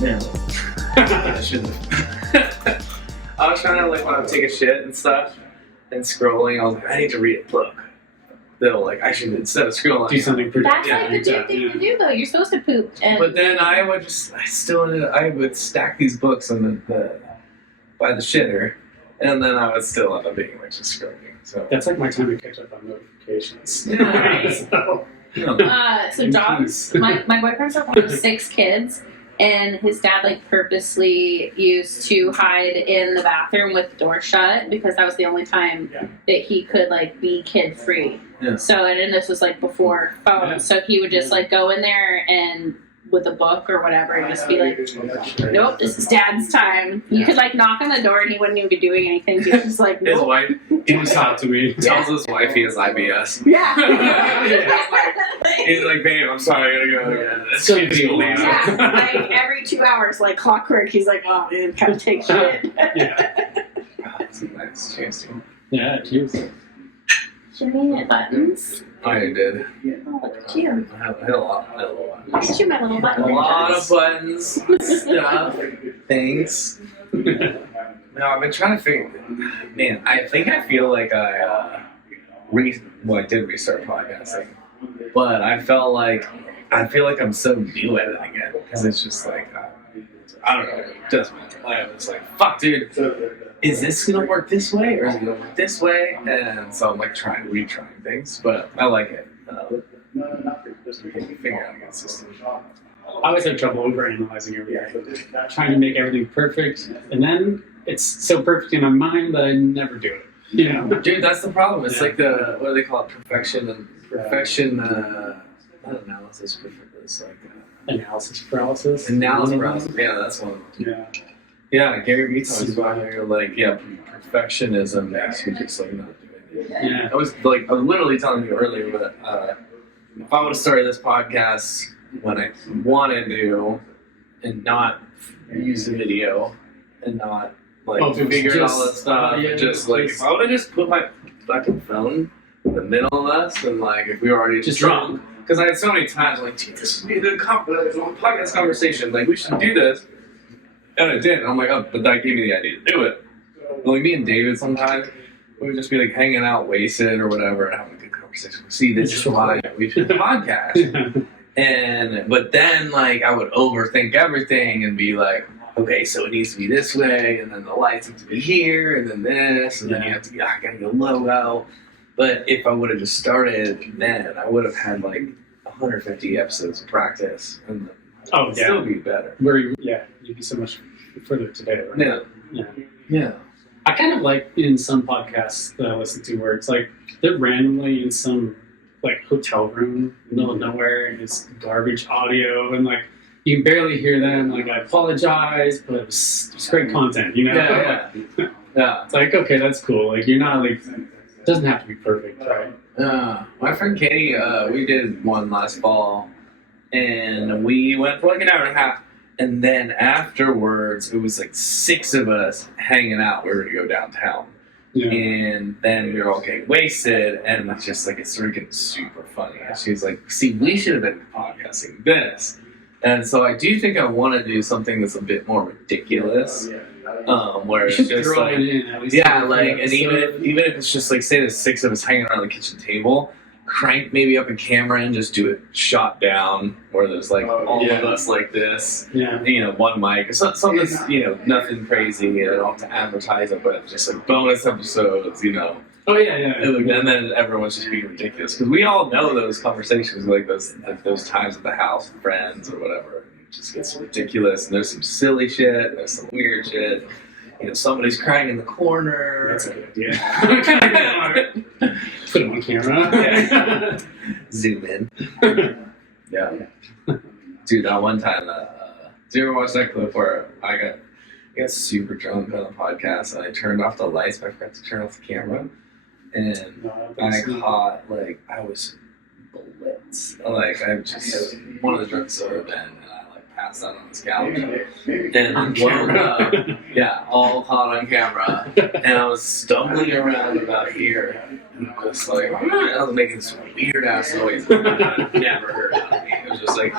Yeah. I shouldn't have. I was trying to, like, when I would take a shit and stuff and scrolling, I was like, I need to read a book. That'll, like, I should, instead of scrolling, do something productive. That's like the good thing to do, though. You're supposed to poop. And but then I would stack these books on by the shitter, and then I would still end up being like just scrolling. So That's like my time to catch up on notifications. Nice. So John's, my boyfriend's one of 6 kids, and his dad like purposely used to hide in the bathroom with the door shut because that was the only time that he could like be kid free. Yeah. So and this was like before phones, so he would just like go in there and with a book or whatever and just be like, nope, this is Dad's time. You could like knock on the door and he wouldn't even be doing anything. He was just like, nope. his wife, He was hot to me. tells his wife he has IBS. Yeah. He's like, babe, I'm sorry, I gotta go. Yeah, that's So gonna be cool. illegal. Yeah, like every 2 hours, like clockwork, he's like, oh man, gotta take shit. Yeah. That's a nice chance to. Yeah, cheers. Should we hit buttons? I did. Oh, look at you. I had a lot. Look at you, my little button. A lot of buttons, stuff, things. No, I've been trying to figure. Man, I think I feel like I did restart podcasting, but I feel like I'm so new at it again because it's just like I don't know. It doesn't matter. I was like, fuck, dude. Is this gonna work this way or is it gonna work this way? And so I'm like retrying things, but I like it. Figure out a good system. I always have trouble overanalyzing everything, trying to make everything perfect, and then it's so perfect in my mind that I never do it. You know, Dude, that's the problem. It's like the what do they call it? Perfection. Not analysis. It's like analysis paralysis. analysis paralysis. Yeah, that's one. Yeah. Yeah, Gary Vee talks about it. Like, yeah, perfectionism makes you just like not doing it. Yeah. I was literally telling you earlier, but if I would have started this podcast when I wanted to, and not use the video, and not like figure out all that stuff, and just like if I would have just put my fucking phone in the middle of us, and like if we were already just drunk, because I had so many times like, dude, this would be a good podcast conversation. Like we should do this. And I did. And I'm like, oh, but that gave me the idea to do it. Like me and David sometimes, we would just be like hanging out, wasted or whatever, and having a good conversation. See, this is why we should podcast. But then like I would overthink everything and be like, okay, so it needs to be this way, and then the lights have to be here, and then this, and then you have to I gotta get a logo. But if I would have just started then, I would have had like 150 episodes of practice, and it'd still be better. You'd be so much further today, right? Yeah. I kind of like in some podcasts that I listen to where it's like they're randomly in some like hotel room in the middle of nowhere and it's garbage audio and like you can barely hear them. Like I apologize, but it's great content, you know? Yeah. It's like, okay, that's cool. Like you're not like, it doesn't have to be perfect, right? My friend Katie, we did one last fall and we went for like an hour and a half. And then afterwards, it was like 6 of us hanging out. We were going to go downtown. Yeah. And then we were all getting wasted. And it's just like, it started getting super funny. And she was like, see, we should have been podcasting this. And so I do think I want to do something that's a bit more ridiculous. Where it's just like, and even if it's just like, say there's 6 of us hanging around the kitchen table, crank maybe up a camera and just do it shot down where there's like all of us like this, one mic, something that's, nothing crazy, you don't have to advertise it, but just like bonus episodes, and then everyone's just being ridiculous because we all know those conversations, like those times at the house with friends or whatever. It just gets ridiculous, and there's some silly shit, there's some weird shit. Somebody's crying in the corner. That's a good idea. Put it on camera. Zoom in. Dude, that one time, did you ever watch that clip where I got super drunk on the podcast and I turned off the lights, but I forgot to turn off the camera, and I caught I was blitzed. I just one of the drugs I've ever been. Passed out on this couch and woke up, all caught on camera, and I was stumbling around about here, and I was like, I was making some weird ass noise that I've never heard of me. It was just like,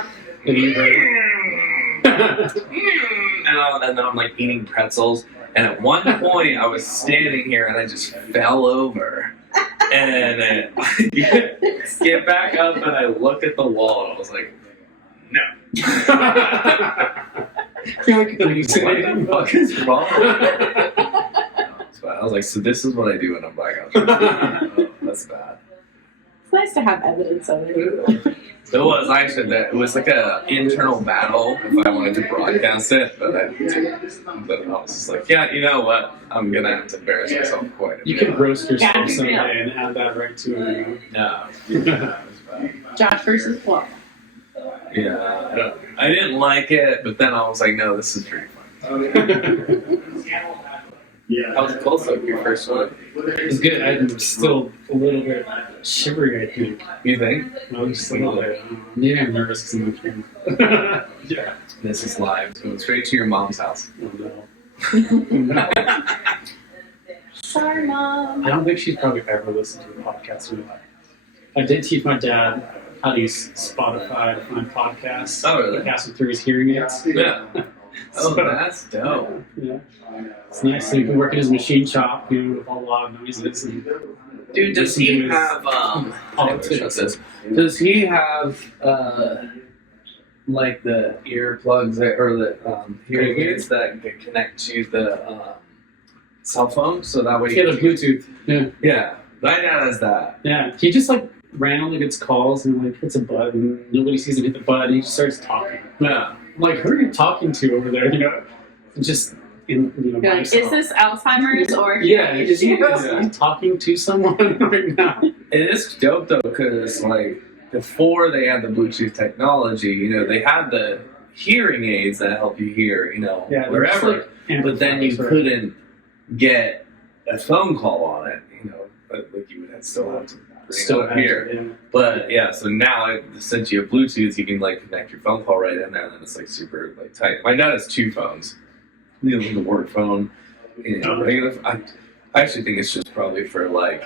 and then I'm like eating pretzels. And at one point, I was standing here and I just fell over. And I get back up and I look at the wall and I was like, no. You're like, What the fuck is wrong with me? I was like, so this is what I do when I'm blackout. Oh, that's bad. It's nice to have evidence of it. It was actually that it was like a internal battle if I wanted to broadcast it, but I was just like, yeah, you know what? I'm gonna have to embarrass myself quite a bit. You could roast yourself Yeah. someday and add that right to it. No. It was bad. Josh versus Paul. Yeah. I didn't like it, but then I was like, no, this is pretty fun. How was the cold soak, your first one? It's good. I'm still a little bit shivery, I think. You think? I'm just a little bit. Maybe I'm nervous because I'm on camera. Yeah. This is live. It's going straight to your mom's house. Oh, no. Sorry, Mom. I don't think she's probably ever listened to a podcast in her life. I did teach my dad how to use Spotify to find podcasts. Oh, really? Like, ask him through his hearing aids. Yeah. Oh, So, that's dope. yeah. It's nice. So you can work in his machine shop, you know, with all the loud noises. And Dude, does he have politics. Does he have like the earplugs or the hearing aids that can connect to the cell phone, so that way? Yeah, the Bluetooth. Yeah. Yeah, my dad has that. Yeah. He just like randomly gets calls and like hits a button. Nobody sees him hit the button. He just starts talking. Yeah. I'm like, who are you talking to over there? You know, just in You're by like, himself. is this Alzheimer's or Yeah, is he Yeah. talking to someone right now? It is dope though, because like before they had the Bluetooth technology, you know, they had the hearing aids that help you hear, you know, Yeah, they're just, wherever. like, But then you amplifiers, right? couldn't get a phone call on it, you know, but like you would still have to bring Still it up here. Yeah. But yeah, so now since you have Bluetooth, you can like connect your phone call right in there, and then it's like super like tight. My dad has two phones, the work phone and regular. I actually think it's just probably for like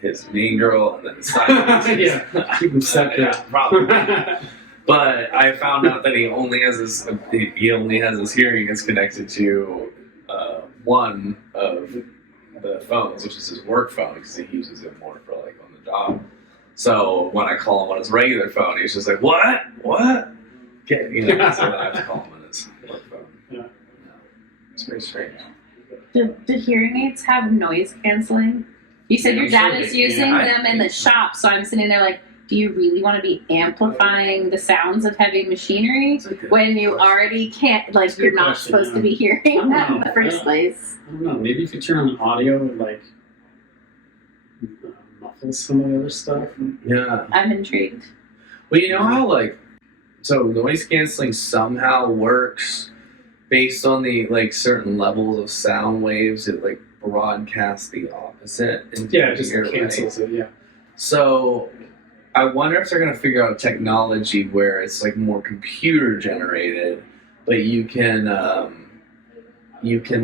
his main girl and then his side. Yeah, keep them separate. Yeah, probably. But I found out that he only has his hearing aids connected to one of the phones, which is his work phone, because he uses it more for like on the job. So when I call him on his regular phone, he's just like, "What? Get you know?" So then I have to call him on his work phone. Yeah. It's pretty strange. do hearing aids have noise canceling? You said Yeah, your I'm dad sure is they using can. them in the shop, so I'm sitting there like, do you really want to be amplifying the sounds of heavy machinery It's okay. when you already can't, like, That's a you're good not question, supposed to yeah. be hearing I don't that in know. the first place? I don't know. Maybe if you turn on audio, it like muffles some of the other stuff. Yeah. I'm intrigued. Well, you know how like so noise canceling somehow works based on the like certain levels of sound waves. It like broadcasts the opposite. Into Yeah, your it just ear, right? cancels it. Yeah. So I wonder if they're gonna figure out a technology where it's like more computer generated, but you can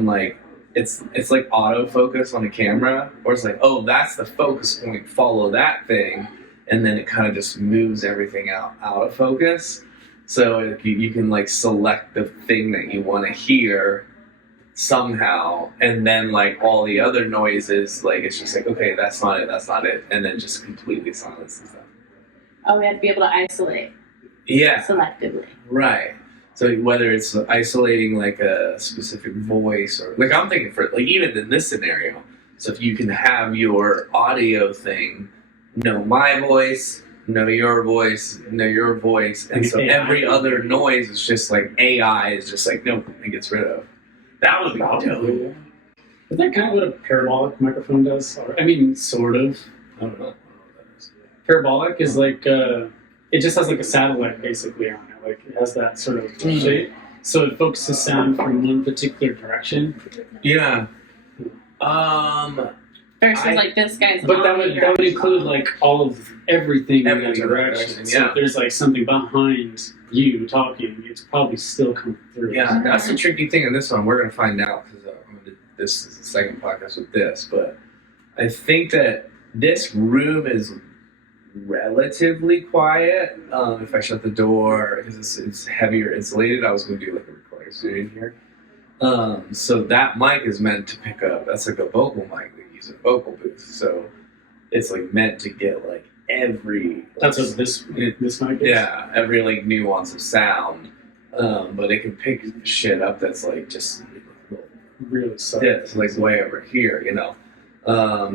like it's like autofocus on a camera, or it's like, oh, that's the focus point, follow that thing, and then it kind of just moves everything out of focus. So you can like select the thing that you want to hear somehow, and then like all the other noises, like it's just like, okay, that's not it, and then just completely silences them. Oh, we have to be able to isolate Yeah, selectively. right. So whether it's isolating like a specific voice, or like I'm thinking for like even in this scenario, so if you can have your audio thing know my voice, know your voice, know your voice, and so AI. every other noise is just like AI is just like nope, it gets rid of. That would be dope. Probably. Is that kind of what a parabolic microphone does? Or, I mean, sort of. I don't know what that is. Parabolic is like it just has like a satellite basically on it. Like it has that sort of shape, so it focuses sound from one particular direction. Yeah. Versus like this guy's But that would include like all of everything in that Everything in that direction. direction, So yeah. if there's like something behind you talking, it's probably still coming through. Yeah, that's the tricky thing in this one. We're going to find out because this is the second podcast with this. But I think that this room is relatively quiet. If I shut the door, because it's heavier insulated, I was going to do like a recording studio in here. So that mic is meant to pick up. That's like a vocal mic. We use a vocal booth, so it's like meant to get like every. That's what this mic is? Yeah, every like nuance of sound. But it can pick shit up that's like just Really sucks. yeah, it's like way over here, you know.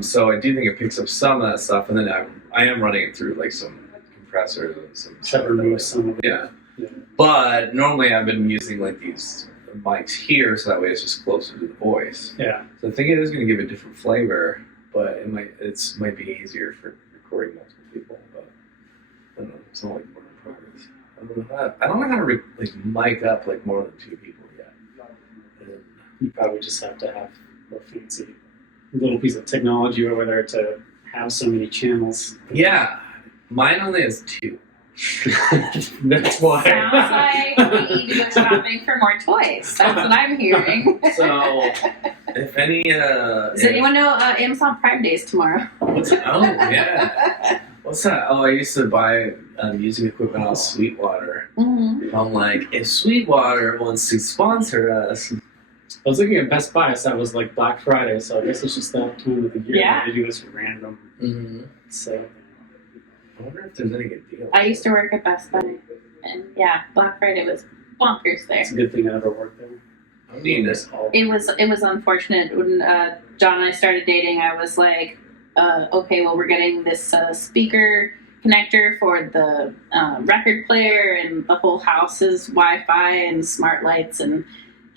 So I do think it picks up some of that stuff, and then I am running it through like some compressors and some Try to remove some of it. yeah. Yeah. But normally I've been using like these mics here, so that way it's just closer to the voice. Yeah. So I think it is going to give a different flavor, but it might be easier for recording multiple people. But I don't know. It's not like work in progress. I don't know how to like mic up like more than 2 people yet. You probably just have to have a fancy little piece of technology over there to have so many channels. Yeah, mine only has 2. That's why. Sounds like we need to go shopping for more toys. That's what I'm hearing. So, if any, Does anyone know Amazon Prime Day is tomorrow? what's oh yeah, what's that? Oh, I used to buy music equipment on Sweetwater. Mm-hmm. I'm like, if Sweetwater wants to sponsor us, I was looking at Best Buy, so that was like Black Friday, so I guess it's just that time of the year Yeah. that they do this random. mm-hmm. So I wonder if there's any good deal. I used to work at Best Buy, and yeah, Black Friday was bonkers there. it's a good thing I never worked there. I'm needing this. It was unfortunate when John and I started dating. I was like, okay, well, we're getting this speaker connector for the record player, and the whole house is Wi-Fi and smart lights. And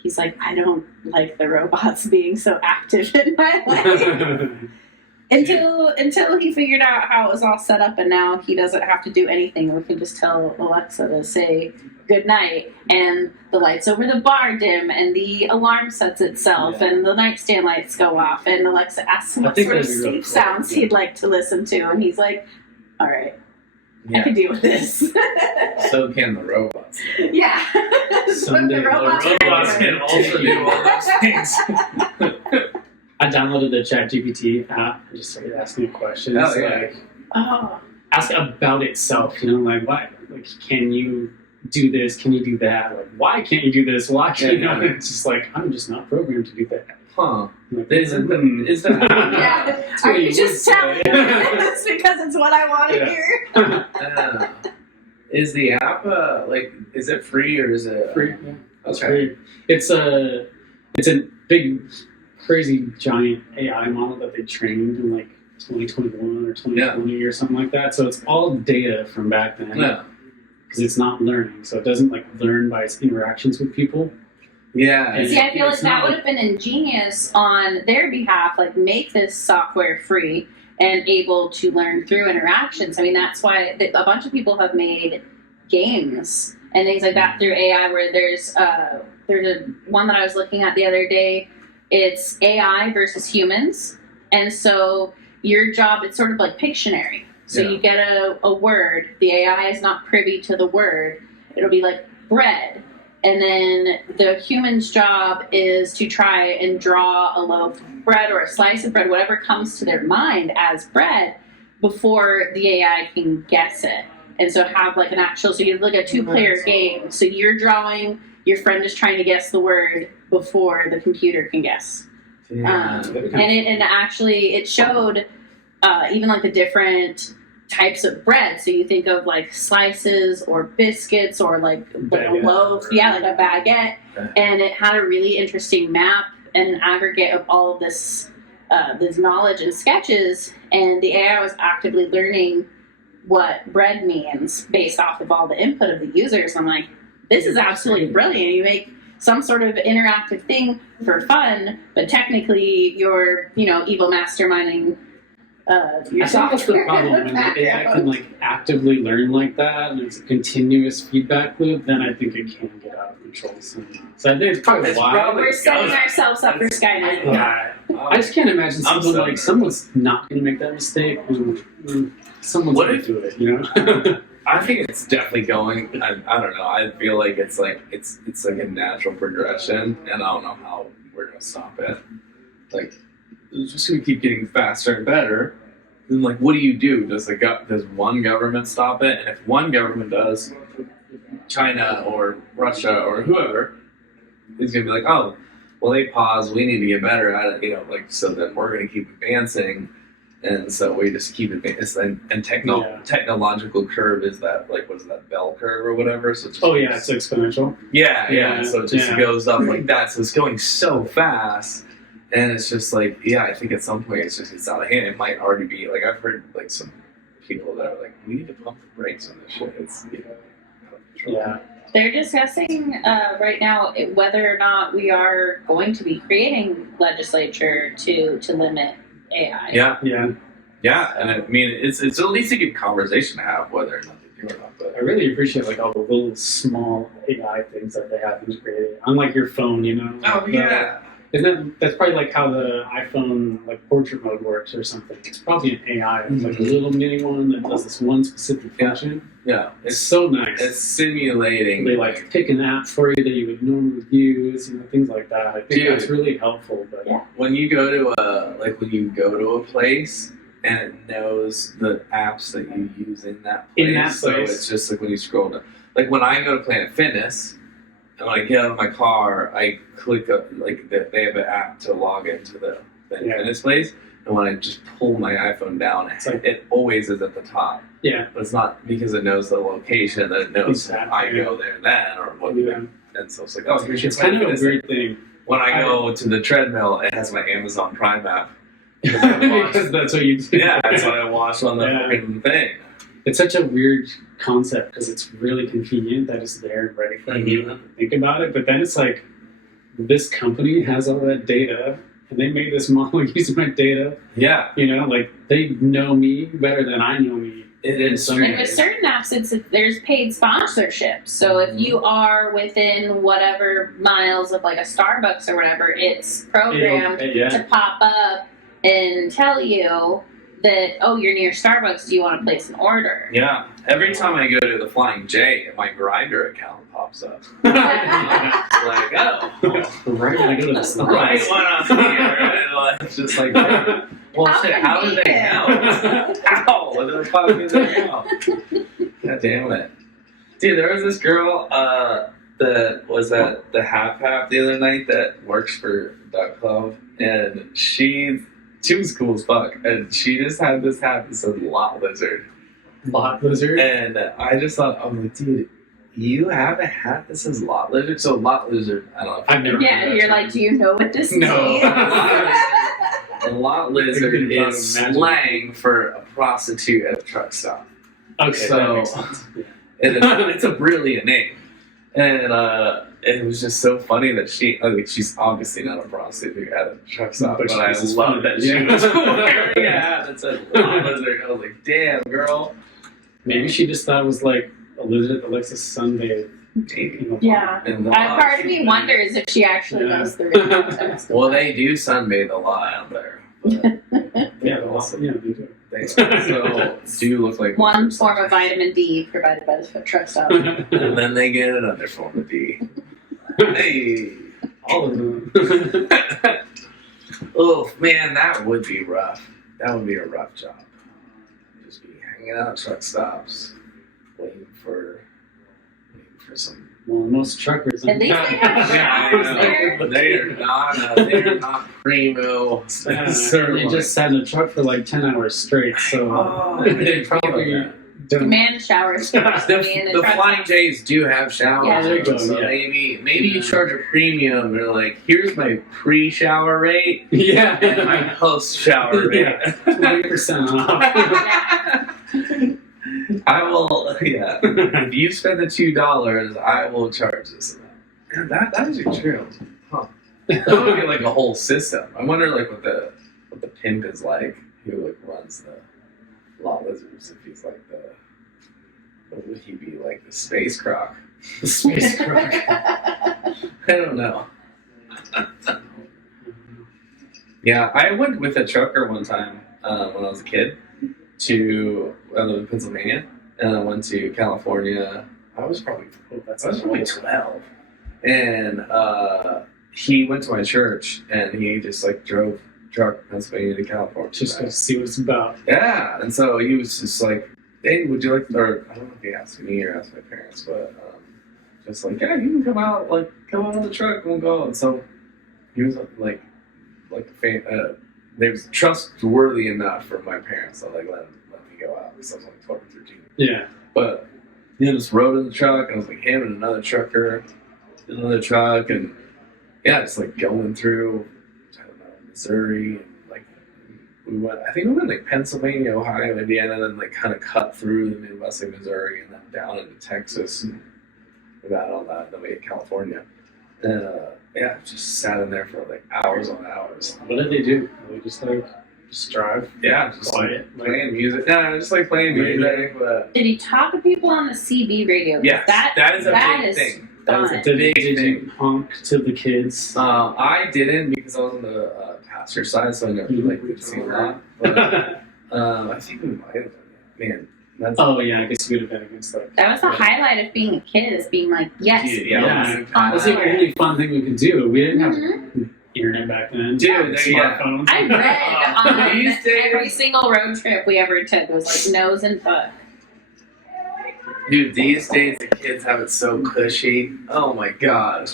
he's like, I don't like the robots being so active in my life. Until he figured out how it was all set up, and now he doesn't have to do anything. We can just tell Alexa to say good night, and the lights over the bar dim, and the alarm sets itself, Yeah. and the nightstand lights go off, and Alexa asks him I what think sort of that'd be really sleep cool. sounds Yeah. he'd like to listen to, and he's like, all right, I Yeah. can deal with this. So can the robots. Yeah. Someday the robots, the robots are can also do all those things. I downloaded the ChatGPT app and just started asking it questions. Oh, yeah. Like, Oh, ask about itself, you know, like why, like, can you do this? Can you do that? Like, why can't you do this? Why can't you know? Yeah. It's just like, I'm just not programmed to do that. Huh. Like, Is that yeah. That's Are what you would just say. telling me this because it's what I want to Yeah. hear? is the app like, is it free or is it Free, yeah. It's Okay. free. It's a big, crazy, giant AI model that they trained in like 2021 or 2020 or something like that. So it's all data from back then. No. Because it's not learning, so it doesn't like learn by its interactions with people. Yeah. And See, I feel like it's that not would like- have been ingenious on their behalf, like make this software free and able to learn through interactions. I mean, that's why a bunch of people have made games and things like that through AI, where there's a one that I was looking at the other day. It's AI versus humans, and so your job, it's sort of like Pictionary. So Yeah. you get a word, the AI is not privy to the word. It'll be like bread. And then the human's job is to try and draw a loaf of bread or a slice of bread, whatever comes to their mind as bread, before the AI can guess it. And so have like an actual, so you have like a 2-player game. So you're drawing, your friend is trying to guess the word before the computer can guess. And actually it showed even like the different types of bread. So you think of like slices or biscuits or like a Baguette. loaf, yeah, like a baguette. And it had a really interesting map and an aggregate of all of this knowledge and sketches. And the AI was actively learning what bread means based off of all the input of the users. I'm like, this is absolutely brilliant. You make some sort of interactive thing for fun, but technically you're, evil masterminding your I think that's the software. problem. When the AI can like actively learn like that, and it's a continuous feedback loop, then I think it can get out of control soon. So I think it's probably It's why. probably- We're setting ourselves up for Skynet. Yeah. I just can't imagine I'm someone so like someone's not going to make that mistake. And someone's What going if- to do it, you know? I think it's definitely going. I don't know. I feel like it's like a natural progression, and I don't know how we're gonna stop it. Like, it's just gonna keep getting faster and better, then like, what do you do? Does one government stop it? And if one government does, China or Russia or whoever is going to be like, oh, well, they paused. We need to get better at it, like, so then we're going to keep advancing. And so we just keep advancing. And technological curve is that, like, what is that, bell curve or whatever? So it's exponential. Yeah. So it just goes up like that. So it's going so fast. And it's just like, I think at some point it's out of hand. It might already be, like, I've heard, like, some people that are like, we need to pump the brakes on this shit. It's, out of control. Yeah. They're discussing right now whether or not we are going to be creating legislature to limit AI. Yeah, and I mean, it's at least a good conversation to have, whether or not they do or not. But I really appreciate like all the little small AI things that they have integrated, unlike your phone, Oh yeah. That's probably like how the iPhone like portrait mode works or something. It's probably an AI. It's like a little mini one that does this one specific function. Yeah, it's so nice. It's simulating. They like pick an app for you that you would normally use, things like that. I think that's really helpful. But when you go to a place and it knows the apps that you use in that place, so it's just like when you scroll down. Like when I go to Planet Fitness, and when I get out of my car, I click they have an app to log into the fitness place, and when I just pull my iPhone down, it always is at the top. Yeah, but it's not because it knows the location that it knows I go there then or what. And so it's like, oh, it's kind of a weird thing. When I go to the treadmill, it has my Amazon Prime app. Because that's what you do. Yeah, that's what I watch on the fucking thing. It's such a weird concept because it's really convenient that it's there and ready for you to think about it. But then it's like, this company has all that data and they made this model using my data. Yeah. Like they know me better than I know me. It is. And with certain apps, there's paid sponsorship. So if you are within whatever miles of like a Starbucks or whatever, it's programmed to pop up and tell you that, oh, you're near Starbucks, do you want to place an order? Yeah. Every time I go to the Flying J, my Grindr account pops up. It's like, right when I go to the Starbucks. Right when I'm here. It's just like, well, how do they know? How? What the fuck do they know? God damn it. Dude, there was this girl that was at the Half the other night that works for Duck Club, and she was cool as fuck, and she just had this hat that said Lot Lizard. Lot Lizard? And I just thought, I'm like, dude, you have a hat that says Lot Lizard? So Lot Lizard, I don't know. I've never heard you're like, do you know what this means? A lot lizard is slang for a prostitute at a truck stop. Okay, so that makes sense. it's a brilliant name. And it was just so funny that she's obviously not a prostitute at a truck stop, but I love that she was wearing a hat that said Lot Lizard. I was like, damn, girl. Maybe she just thought it was like a lizard that likes to sunbathe. Yeah. Part of me wonders if she actually knows the real context. Well, they do sunbathe a lot out there. They do. They also do look like one form of vitamin D provided by the truck stop. And then they get another form of D. Hey, all of them. Oh man, that would be rough. That would be a rough job. Just be hanging out at truck stops, waiting for some. Well, most truckers. At least they have showers there. But they are not primo. They just sat in a truck for like 10 hours straight, so they probably demand showers. The Flying J's do have showers. Yeah, there you go. So maybe you charge a premium. They're like, here's my pre-shower rate. And my post-shower rate. 20% off. I will. Yeah. If you spend the $2, I will charge this amount. Man, that is true. Huh. That would be like a whole system. I wonder, like, what the pimp is like. Who like runs the Lot Lizards? If he's like what would he be like? The space croc? The space croc. I don't know. Yeah, I went with a trucker one time when I was a kid. I live in Pennsylvania, and I went to California. I was probably 12, and he went to my church, and he just like drove truck from Pennsylvania to California. Just to see what it's about. Yeah, and so he was just like, "Hey, would you like?" Or I don't know if he asked me or asked my parents, but just like, "Yeah, you can come out on the truck, and we'll go." And so he was like they was trustworthy enough for my parents to like let me go out because I was only 12 or 13. Yeah. But he just rode in the truck, and I was like him and another trucker in another truck, and yeah, just like going through, I don't know, Missouri, and like I think we went like Pennsylvania, Ohio, Indiana, and then like kind of cut through the Midwest, like Missouri, and then down into Texas, and about all that. Then we hit California, and yeah, just sat in there for like hours on hours. What did they do? They just drive? Yeah, just quiet, like playing music. No, just like playing music. But Did he talk to people on the CB radio? yes, that is a that big is thing. fun. That is a Did big you thing. honk to the kids? I didn't because I was on the passenger side, so I never like could see a lot. But I think we might have done that. Man, that's Oh yeah, I guess you would have been against that. That was the highlight of being a kid, is being like, yes. Dude, Yeah. yeah. That's the only fun thing we could do. We didn't have Mhm. internet back then. Dude, smartphones. I read on These days- every single road trip we ever took. It was like nose and book. Dude, these days the kids have it so cushy. Oh my god.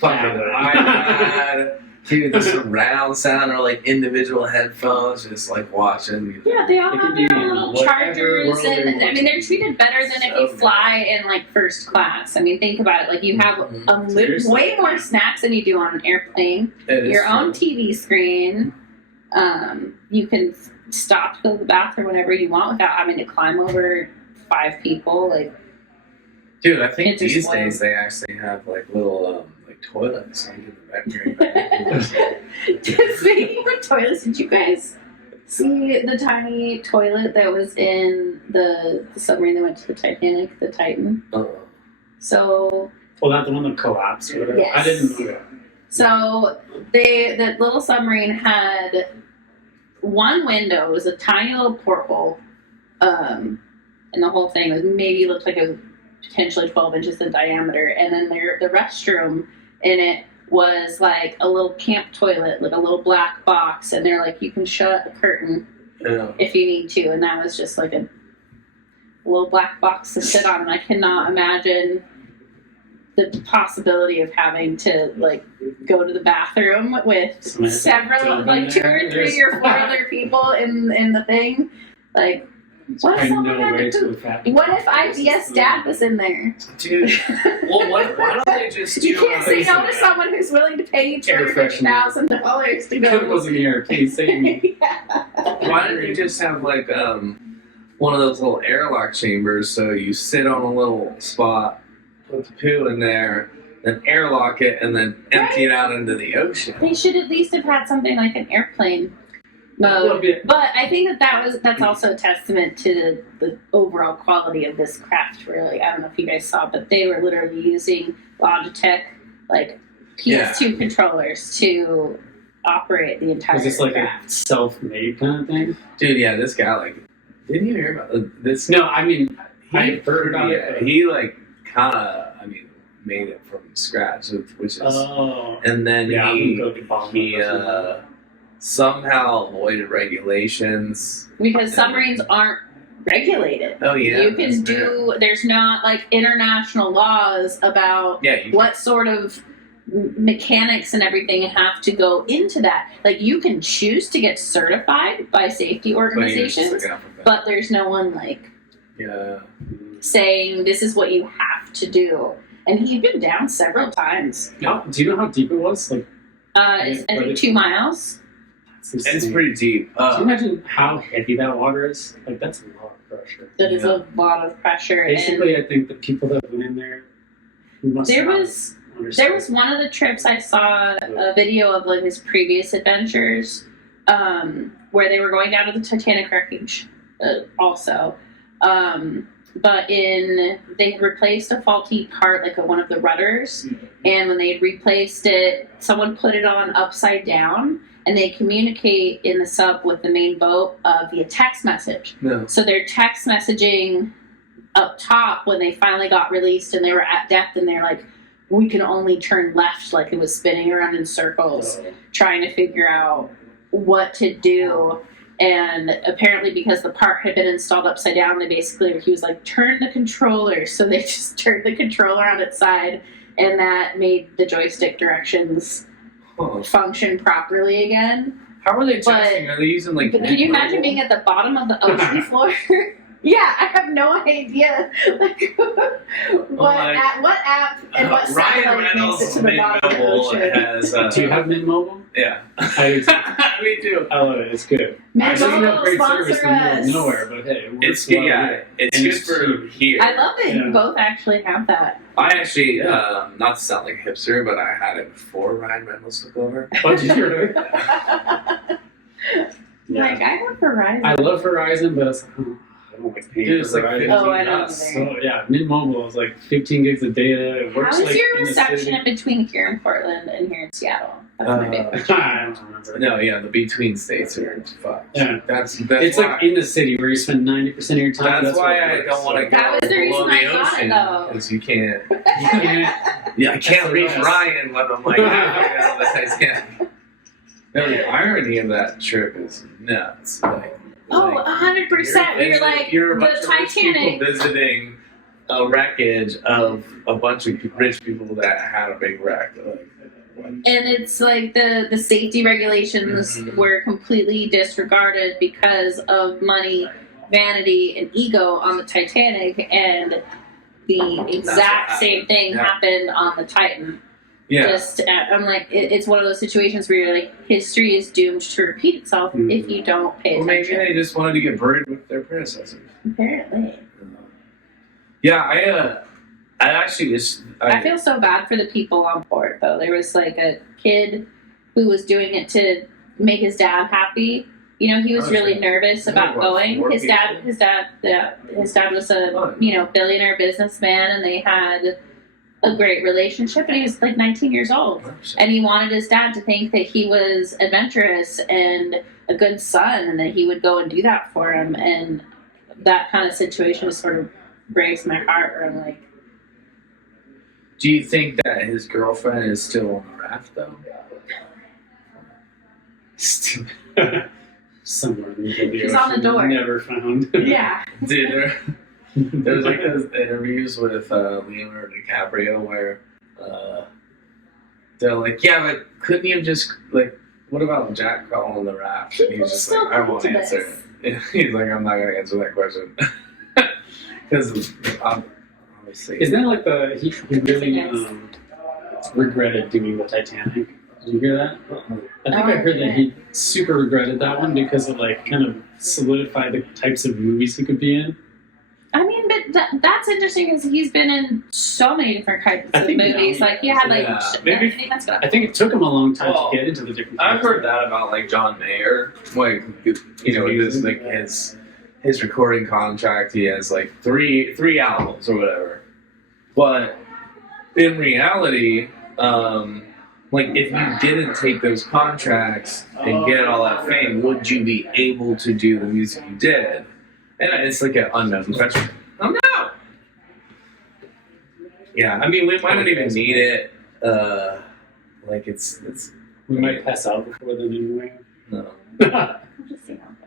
Fucking iPad. Dude, the surround sound or like individual headphones, just like watching. Yeah, they all It have could be their own little whatever chargers, world they and I want mean to. they're treated better than if you So fly in like first class. I mean, think about it. Like you have Seriously. way more snacks than you do on an airplane. It is Your true. own TV screen. You can stop to go to the bathroom whenever you want without having to climb over 5 people. Like, Dude, I think It's just these way- days they actually have like little like toilets. So you get the back. speaking of toilets, did you guys see the tiny toilet that was in the submarine that went to the Titanic, the Titan? So Well, not the one that collapsed or whatever. Yes. I didn't know that. So the little submarine had one window. It was a tiny little porthole, and the whole thing was maybe looked like it was potentially 12 inches in diameter. And then the restroom in it was like a little camp toilet, like a little black box. And they're like, you can shut a curtain Yeah. if you need to. And that was just like a little black box to sit on. And I cannot imagine the possibility of having to like go to the bathroom with Somebody several, jump in like 2 there. or 3 or 4 other people in the thing. Like, what if I someone know had way to too poop? fat. What if IBS dad was in there? Dude, well, why don't they just do? You can't say no to yeah. someone who's willing to pay you Air freshener. $250,000 to Cook go. wasn't here. Please save me. Why don't you just have like one of those little airlock chambers? So you sit on a little spot, put the poo in there, then airlock it, and then empty it out into the ocean. They should at least have had something like an airplane Well, mode. yeah. But I think that's also a testament to the overall quality of this craft. Really, I don't know if you guys saw, but they were literally using Logitech like PS2 controllers to operate the entire Was this like a craft. self-made kind of thing? Dude, yeah, this guy like didn't you hear about this? No, I mean, He, I've heard about yeah, it. he like kind of, made it from scratch, which is, Oh. and then Yeah, I'm he gonna go to bomb he or somehow avoided regulations. Because submarines aren't regulated. Oh yeah, You can do. There's not like international laws about Yeah, you what sort of mechanics and everything have to go into that. Like you can choose to get certified by safety organizations, but there's no one like yeah. saying this is what you have to do. And he'd been down several times. Do you know how deep it was? Like, It's I think 2 miles. it's It's pretty deep. Can you imagine how heavy that water is? Like, that's a lot of pressure. That is Yeah. a lot of pressure. Basically, I think the people that went in there must There not was understand. There was one of the trips I saw a video of like his previous adventures, where they were going down to the Titanic wreckage, also. But they had replaced a faulty part, like one of the rudders, and when they had replaced it, someone put it on upside down, and they communicate in the sub with the main boat via text message. No. So they're text messaging up top when they finally got released, and they were at depth, and they're like, we can only turn left, like it was spinning around in circles, trying to figure out what to do. And apparently because the part had been installed upside down, he was like, turn the controller. So they just turned the controller on its side, and that made the joystick directions function properly again. How are they testing? Are they using like? But can you imagine being at the bottom of the ocean floor? Yeah, I have no idea. What app and what satellite makes it to the bottom of the ocean? Do you have Mint Mobile? Yeah, I do. Me too. I love it. It's good. Mint It doesn't have Mobile, great service sponsor in the middle us. of nowhere, but hey, it works It's good. well Yeah, here. it's And good for here. I love that Yeah. you both actually have that. I actually, not to sound like a hipster, but I had it before Ryan Reynolds took over. Oh, did you really? Like, I have Verizon. I love Verizon, but it's like, I don't like paying Dude, for it's like Verizon. 15 Oh, I know. bucks. So yeah, Mint Mobile is like 15 gigs of data. It works How is like your in the reception city. in between here in Portland and here in Seattle? That's my big question. I don't remember. No, yeah, the between states are fucked. Yeah. That's It's why, like in the city where you spend 90% of your time. that's why what I works. don't want to go That was the reason below I the got it, ocean though. because you can't. Yeah. Yeah, I can't That's reach the best. Ryan when I'm like halfway down the Titanic. No, the irony of that trip is nuts. Like, Oh, like, 100%. You're like, you're a the bunch of rich people Titanic. visiting a wreckage of a bunch of rich people that had a big wreck. Like, And it's like the safety regulations Mhm. were completely disregarded because of money, vanity, and ego on the Titanic, and the exact what same thing Yeah. happened on the Titan. yeah. I'm like, it's one of those situations where you're like, history is doomed to repeat itself if you don't pay Well, maybe attention. they just wanted to get buried with their predecessors. Apparently. Yeah, I actually just. I feel so bad for the people on board, though. There was like a kid who was doing it to make his dad happy. You know, he was Oh, really sure. nervous about What, going. 4 His dad people? was a Oh. billionaire businessman, and they had a great relationship. And he was like 19 years old, and he wanted his dad to think that he was adventurous and a good son, and that he would go and do that for him. And that kind of situation just sort of breaks my heart. Where I'm like, Do you think that his girlfriend is still on the raft, though? Somewhere in the middle of She's on the ocean, door. Never found. yeah. Dude, there's like those interviews with Leonardo DiCaprio where they're like, yeah, but couldn't you just, like, what about Jack crawling on the raft? And he's just like, I won't answer it. He's like, I'm not going to answer that question. Because obviously. Isn't that like he really Yes. regretted doing the Titanic? Did you hear that? I think Oh, I heard that yeah. he super regretted that one because it like kind of solidified the types of movies he could be in. I mean, but that's interesting because he's been in so many different kinds I of think movies. now, Like, he had like, yeah. maybe Maybe- that's good. I think it took him a long time Well, to get into the different. I've types. heard that about like John Mayer, like you know, this like his recording contract. He has like three albums or whatever. But in reality, like if you didn't take those contracts and get all that fame, would you be able to do the music you did? And it's like an unknown question. Oh no! Yeah, I mean we might not even need it. Like it's We might pass out before then anyway. no. We'll just see how it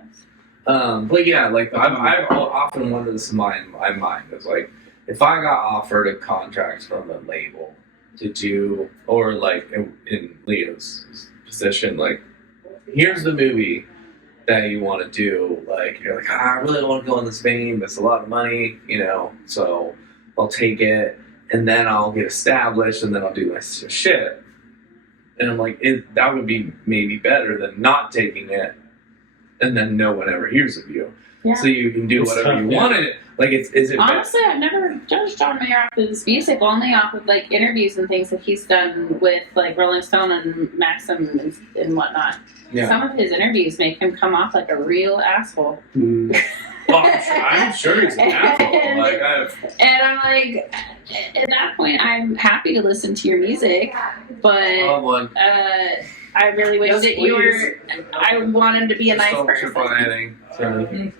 goes. But yeah, like I've often wondered this in my mind. It's like if I got offered a contract from a label to do, or like in Leo's position, like here's the movie that you want to do. Like you're like, I really don't want to go in this vein, but it's a lot of money, you know. So I'll take it, and then I'll get established, and then I'll do my shit. And I'm like, that would be maybe better than not taking it, and then no one ever hears of you. Yeah. So you can do It's whatever tough, you yeah. want in it. Like, is it better? Honestly, I've never judged John Mayer off of his music, only off of like interviews and things that he's done with like Rolling Stone and Maxim and whatnot. Yeah. Some of his interviews make him come off like a real asshole. Mm. Well, I'm sure he's an asshole. Like, And I'm like, at that point, I'm happy to listen to your music, but I really wish Yes, that you please. were. I want him to be a nice don't trip on person. anything.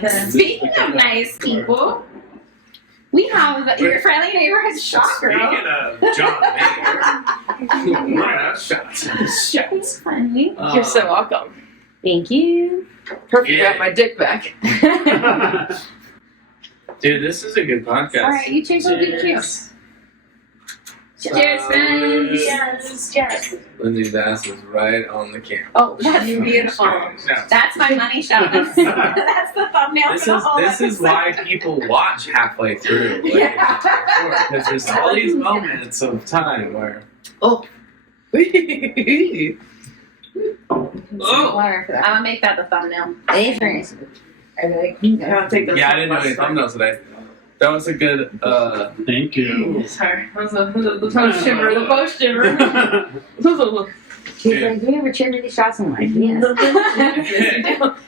So, Speaking of nice people, we have your friendly neighborhood shop girl. Speaking of John Mayer, running out of shots. It's funny. You're so welcome. Thank you. Perfect. Yeah. Got my dick back. Dude, this is a good podcast. All right, you two go get cute. Cheers, friends. Yes. Lindsay's ass is right on the camera. Oh, that's beautiful. No. That's my money shot. That's the thumbnail. This is why people watch halfway through. Like, Yeah. because there's all these moments of time where, Oh. oh, I'm gonna make that the thumbnail. I'll take the yeah, I didn't do any thumbnails today. That was a good, Thank you. Sorry. The post shimmer. The post shimmer. She's like, have you ever turned any shots? I'm like, yes.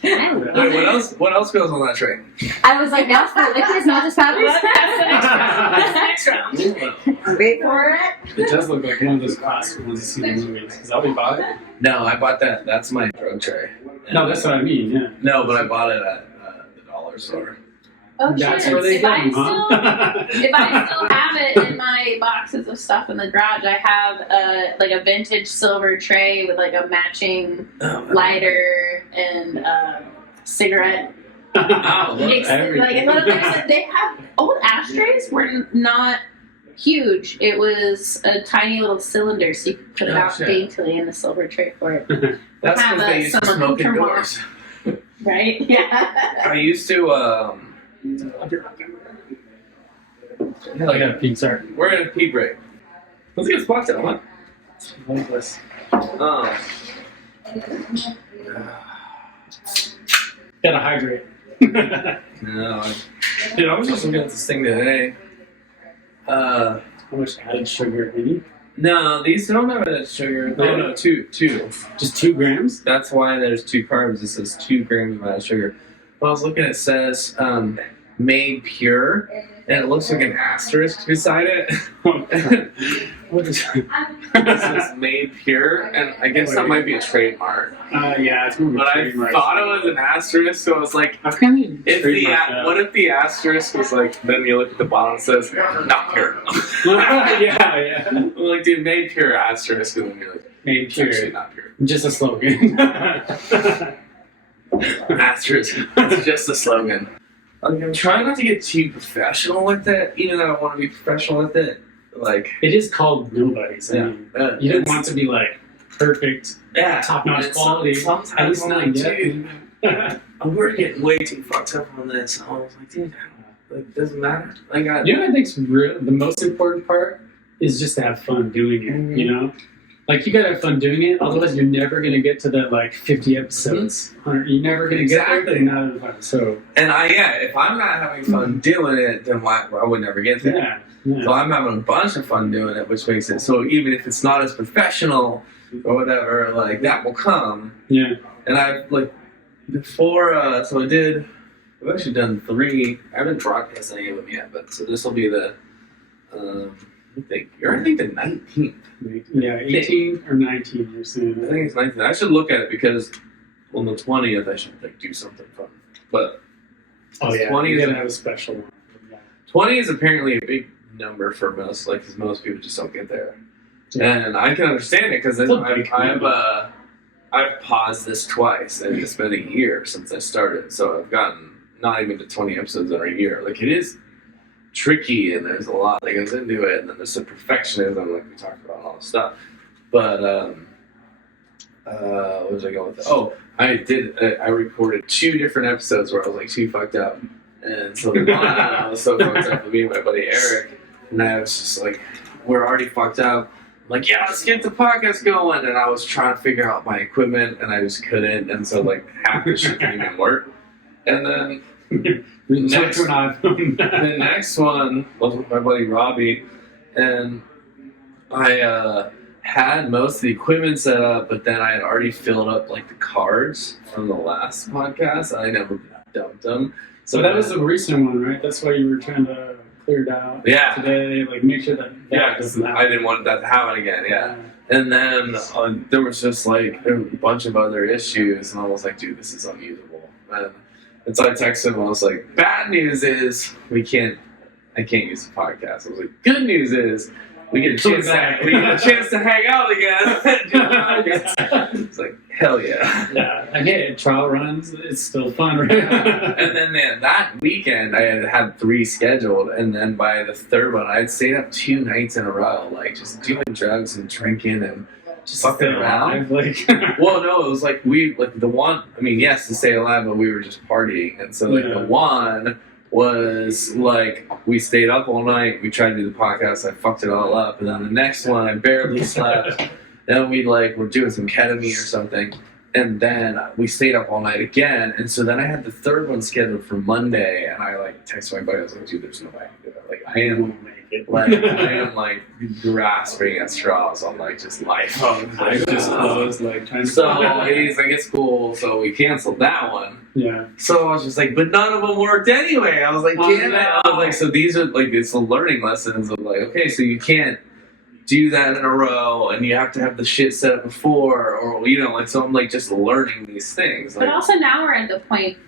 wait, what else goes on that tray? I was like, now it's for liquids, not just powders. That's the next round. Wait for it. It does look like one of those classic ones you see in movies. Is that what you bought it? No, I bought that. That's my drug tray. No, that's what I mean, yeah. No, but I bought it at the dollar store. Oh, That's shit. where they If get I them, still huh? if I still have it in my boxes of stuff in the garage, I have a vintage silver tray with like a matching lighter and cigarette. Oh, look. They have old ashtrays were not huge. It was a tiny little cylinder, so you could put it Oh, out shit. daintily in the silver tray for it. That's Have because they used to some smoke term indoors. Right? Yeah. I used to, I got a pizza. we're in a pee break. Let's get sparked out, huh? Like this. Gotta hydrate. No, dude, I was just looking at this thing today. How much added sugar? Maybe? No, these don't have that sugar. No, two. Just 2 grams? That's why there's 2 carbs. It says 2 grams of added sugar. When I was looking, it says made pure, and it looks like an asterisk beside it. What is It says made pure, and I guess that might be a trademark. yeah, it's more of a But I trademark. thought it was an asterisk, so I was like, How can you what if the asterisk was like, then you look at the bottom, it says, not pure. yeah. I'm like, dude, made pure asterisk, and then you're like, Made it's actually pure. not pure. Just a slogan. Asterisk. It's just a slogan. Like, I'm trying not to get too professional with it, even though I want to be professional with it. Like, It is called Nobody's. I mean, you don't want to be like perfect, yeah, top-notch and quality. Sometimes At least I'm not like, yet. dude, we're getting way too fucked up on this. I was like, dude, like, doesn't matter. Like, You know what I think's the most important part is just to have fun doing it, Mhm. you know? Like, you gotta have fun doing it, otherwise you're never gonna get to that, like, 50 episodes. 100, you're never gonna get there if Exactly. you're not having fun. So, and if I'm not having fun doing it, then I would never get there. yeah. So I'm having a bunch of fun doing it, which makes it so even if it's not as professional or whatever, like that will come. Yeah. And I've like before, I've actually done 3. I haven't broadcast any of them yet, but so this will be the I think the 19th. Yeah, 18 or 19, you're saying. I think it's 19th. I should look at it because on the 20th I should like do something fun. But Oh, yeah. 20 You're is gonna have a special one. Yeah. 20 is apparently a big number for most, like, because most people just don't get there. Yeah. And I can understand it because It's a big I've paused this twice, and it's been a year since I started, so I've gotten not even to 20 episodes in a year. Like, it is tricky, and there's a lot that goes into it, and then there's the perfectionism, like we talked about, and all this stuff. But what was I going with? Oh, I recorded 2 different episodes where I was like too fucked up. And so the one I was so fucked up with me and my buddy Eric, and I was just like, we're already fucked up. I'm like, yeah, let's get the podcast going. And I was trying to figure out my equipment, and I just couldn't. And so like half the shit didn't even work. And then Next to an iPhone. the next one was with my buddy Robbie, and I had most of the equipment set up, but then I had already filled up like the cards from the last podcast. I never dumped them. So that was the recent one, right? That's why you were trying to clear it out today, like make sure that because doesn't I didn't want that to happen again. Yeah. And then there was just like a bunch of other issues, and I was like, dude, this is unusable. And so I texted him, I was like, bad news is I can't use the podcast. I was like, good news is we get a chance to hang out again. It's like, hell yeah. Yeah, I get it. Trial runs, it's still fun, right? And then that weekend, I had 3 scheduled, and then by the third one, I had stayed up 2 nights in a row, like just doing drugs and drinking and just fucking around. Like, well, no, it was like the one. I mean, yes, to stay alive, but we were just partying, and so the one was like we stayed up all night. We tried to do the podcast. I fucked it all up, and then the next one, I barely slept. Then we were doing some ketamine or something. And then we stayed up all night again. And so then I had the third one scheduled for Monday. And I texted my buddy. I was like, dude, there's no way I can do it. Like, I am grasping at straws on just life. I just closed, so he's like, it's cool. So we canceled that one. Yeah. So I was just like, but none of them worked anyway. I was like, damn it. I was like, so these are it's the learning lessons of okay, so you can't do that in a row, and you have to have the shit set up before, or so I'm just learning these things. But also now we're at the point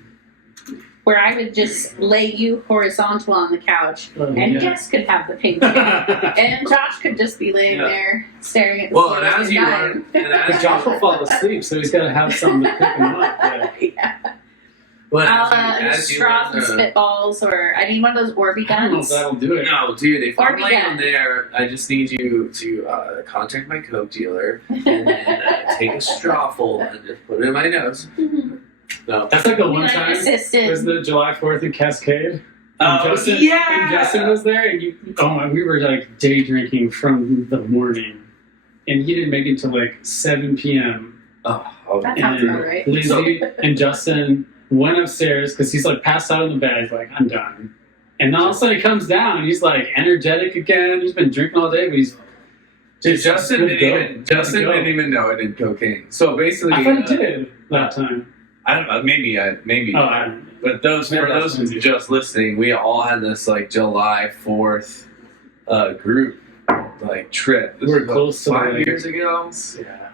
where I would just lay you horizontal on the couch, and Jess could have the pink chair, and Josh could just be laying there staring at the ceiling. And as you learn, and Josh will fall asleep, so he's got to have something to pick him up. Yeah. But straws and spitballs, or I need one of those Orby I don't know guns. if that'll do it. No, dude, if I'm Orby laying gun. there, I just need you to contact my Coke dealer and then take a strawful and just put it in my nose. No. That's like the one time. Assisted. Was the July 4th in Cascade? Oh, And Justin was there, and we were day drinking from the morning, and he didn't make it till 7 p.m. Oh, That sounds about right. Lizzie and Justin went upstairs because he's passed out in the bed. He's like, I'm done. And then all of a sudden he comes down and he's energetic again. He's been drinking all day, but he's Justin didn't even know I did cocaine. So basically, I thought he did that time. I don't know. Maybe. But for those who are just listening, we all had this July 4th group trip. This We're was, close to 5 years ago.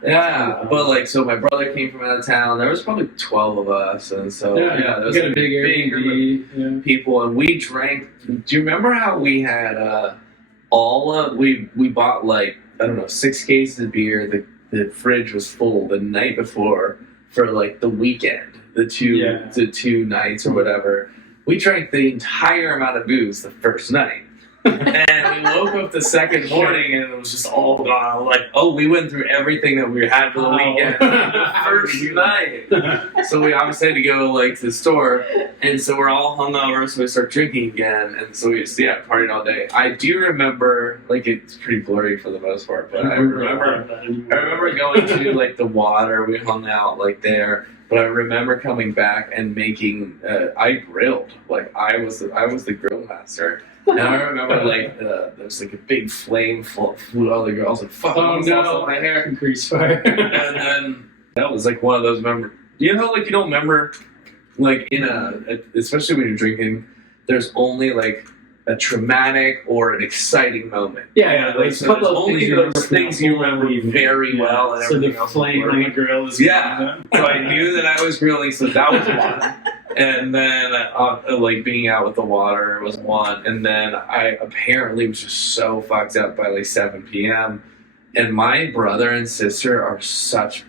Yeah, but so my brother came from out of town. There was probably 12 of us, and so there was a big Airbnb of people, and we drank. Do you remember how we had we bought 6 cases of beer. The fridge was full the night before for the weekend, the two nights or whatever. We drank the entire amount of booze the first night. And we woke up the second morning and it was just all gone. We went through everything that we had for the weekend the first night. So we obviously had to go to the store, and so we're all hungover, so we start drinking again, and so we just partied all day. I do remember it's pretty blurry for the most part, but I remember going to the water. We hung out there. But I remember coming back and making. I grilled. I was the grill master. And I remember there was a big flame full of food. All the girls fuck! Oh no! My hair. Grease fire. And then that was one of those you know how you don't remember especially when you're drinking. There's only a traumatic or an exciting moment. Yeah. So there's only those things you remember very well. And so the else flame on the grill is so I knew that I was grilling, so that was one. And then being out with the water was one. And then I apparently was just so fucked up by 7 p.m. And my brother and sister are such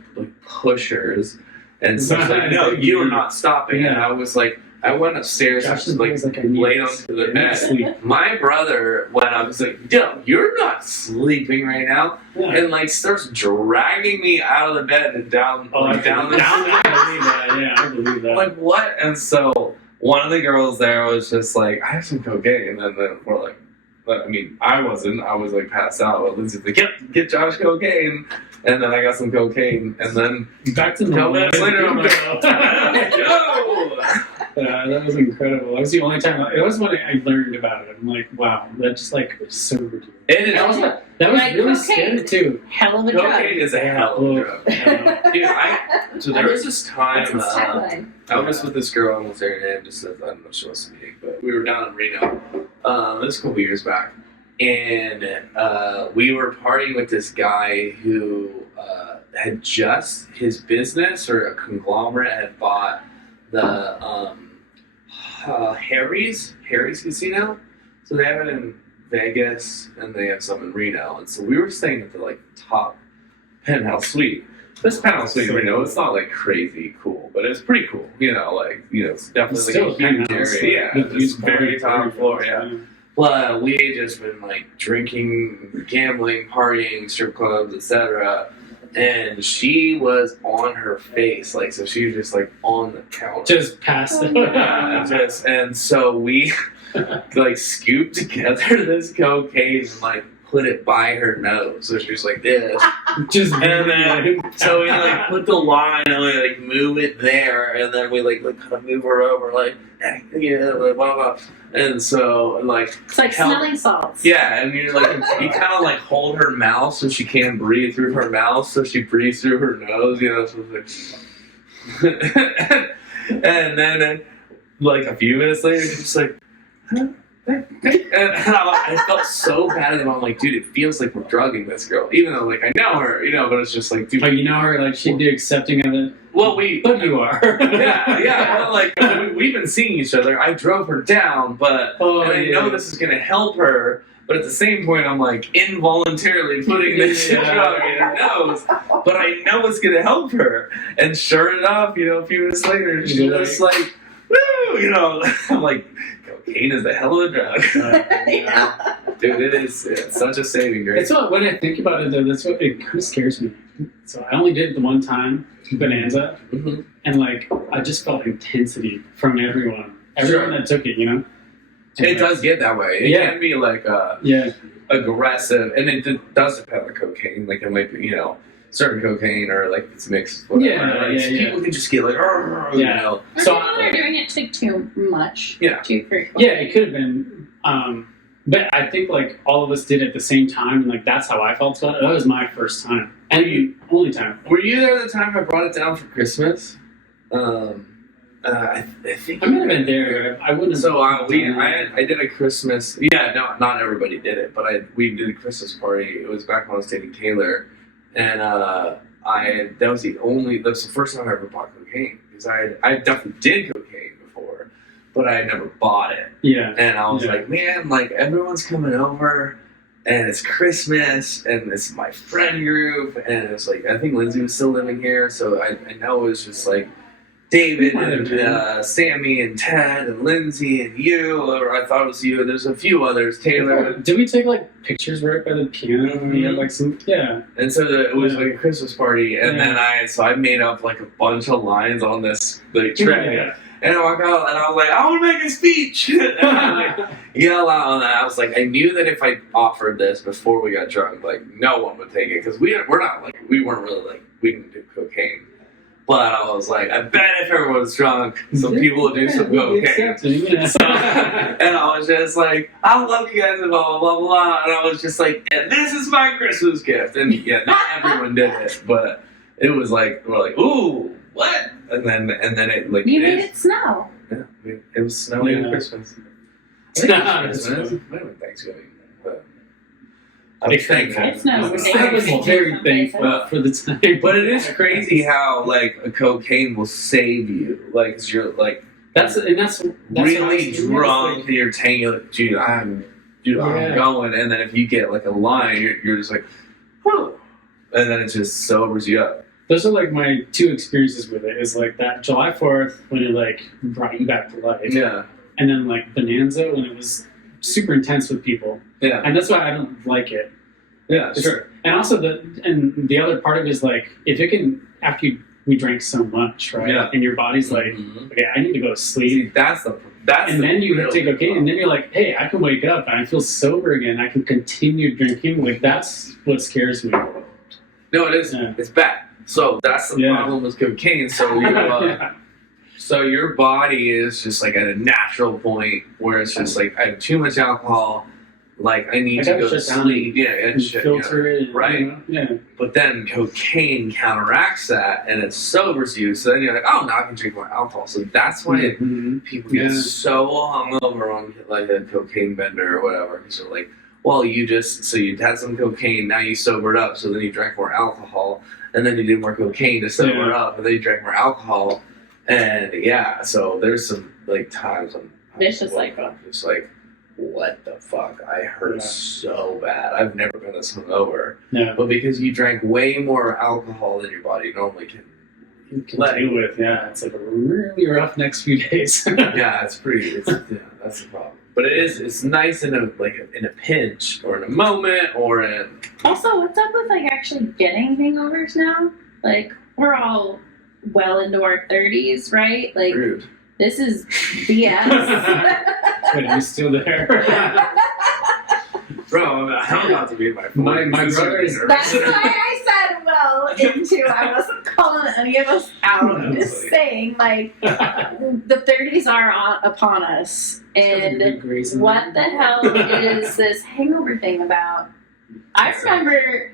pushers and such no, you are not stopping. And I was I went upstairs and just laid onto the bed. My brother went up and was yo, you're not sleeping right now. Yeah. And starts dragging me out of the bed and down the stairs. I believe that. What? And so one of the girls there was just I have some cocaine. And then we're but I mean, I wasn't. I was passed out. But Lindsay's get Josh cocaine. And then I got some cocaine. And then back to 10 minutes later, I'm go! Yeah, that was incredible. That was the only time. It was when I learned about it. I'm wow, that's just so ridiculous. That was really scary too. Hell of a drug. Cocaine is a hell of a drug. Dude, so there was this time I was with this girl. I won't say her name. Just said I don't know if she wants to meet, but we were down in Reno. This was a couple years back, and we were partying with this guy who had just his business or a conglomerate had bought the Harry's Casino. So they have it in Vegas, and they have some in Reno. And so we were staying at the like top penthouse suite. This penthouse suite in Reno, it's not like crazy cool, but it's pretty cool. It's definitely like a huge area. Yeah, it's very top floor. Yeah. But we had just been like drinking, gambling, partying, strip clubs, etc. And she was on her face, like, so she was just like on the counter, Just passed it. and so we like scooped together this cocaine and like put it by her nose, so she was like this, Just and then so we like put the line and we like move it there, and then we like kind of move her over, like blah blah, and so like It's like help- smelling salts. yeah, and you kind of like hold her mouth so she can't breathe through her mouth, so she breathes through her nose, so it's like and then like a few minutes later she's just like and I felt so bad, and I'm like, dude, it feels like we're drugging this girl, even though like I know her, but it's just like, dude, Like, you know her, like, she'd be accepting of it. well, But you are. yeah, well, like we've been seeing each other. I drove her down, but and I know this is gonna help her. But at the same point, I'm like involuntarily putting this drug in her nose, but I know it's gonna help her. And sure enough, a few minutes later, she's just like, woo, I'm like, cocaine is the hell of a drug. Yeah. Dude, it's such a saving grace. It's what, when I think about it, though, that's what it kind of scares me. So I only did it the one time, Bonanza, Mhm. and like I just felt intensity from everyone that took it, And, It does get that way. It can be like aggressive, and it does depend on cocaine. Like it might be, certain cocaine or like it's mixed. Whatever. People can just get like, Or So people are doing it too much. Yeah. Too frequent. yeah, it could have been. But I think like all of us did it at the same time, and like that's how I felt about it. That was my first time and the only time. Were you there the time I brought it down for Christmas? I think I might have been there. I wouldn't. So I did a Christmas. Yeah, no, not everybody did it, but we did a Christmas party. It was back when I was dating Taylor, and that was the first time I ever bought cocaine, because I definitely did cocaine before, but I had never bought it. Yeah. And I was like, man, like everyone's coming over, and it's Christmas, and it's my friend group, and it's like I think Lindsay was still living here, so I know it was just like David and Sammy and Ted and Lindsay and you, or I thought it was you. There's a few others, Taylor. Did we take like pictures right by the piano? Mhm. We had like some, And so it was like a Christmas party, and then I made up like a bunch of lines on this like track. Yeah. And I walk out, and I was like, I want to make a speech. And I like, yell out, and I was like, I knew that if I offered this before we got drunk, like no one would take it, because we weren't really like, we didn't do cocaine. But I was like, I bet if everyone's drunk, some people will do some cocaine. So, and I was just like, I love you guys, and blah, blah, blah, blah. And I was just like, and this is my Christmas gift. And not everyone did it, but it was like, we're like, ooh, what? And then it like, You made it snow. Yeah, it was snowy on Christmas. Christmas. Might have been Thanksgiving. But I'm thankful. It snows. I was very thankful for the time. But it is crazy how like a cocaine will save you. Like you're like That's really what drunk, and you're tangy, like, dude, I'm going, and then if you get like a line, you're just like, oh, and then it just sobers you up. Those are like my two experiences with it. Is like that July 4th when it like brought you back to life. Yeah. And then like Bonanza when it was super intense with people. Yeah. And that's why I don't like it. Yeah, sure. And also the other part of it is like if it can after we drank so much, right? Yeah. And your body's like, okay, I need to go to sleep. See, that's and then you take cocaine, and then you're like, hey, I can wake up and I feel sober again. I can continue drinking. Like that's what scares me. No, it is. Yeah. It's bad. So that's the problem with cocaine. So you, so your body is just like at a natural point where it's just like I have too much alcohol. Like I need to go to sleep. And filter it. Right. Yeah. But then cocaine counteracts that, and it sobers you. So then you're like, oh, now I can drink more alcohol. So that's why people get so hungover on like a cocaine bender or whatever. Because you're like, well, you had some cocaine, now you sobered up, so then you drank more alcohol, and then you did more cocaine to sober up, and then you drank more alcohol, and so there's some like times when Vicious cycle. I'm just like, what the fuck? I hurt so bad. I've never been this hungover. Yeah. But because you drank way more alcohol than your body normally can. You can deal with, it's like a really rough next few days. Yeah, that's the problem. But it's nice in a pinch or in a moment or in. Also, what's up with like actually getting hangovers now? Like we're all well into our 30s, right? Like Rude. this is BS. Wait, are you still there? Bro, I'm about to be in my My brother is. That's why I said well into. I wasn't calling any of us out. I'm just saying, like, the 30s are upon us. And what the hell is this hangover thing about? I remember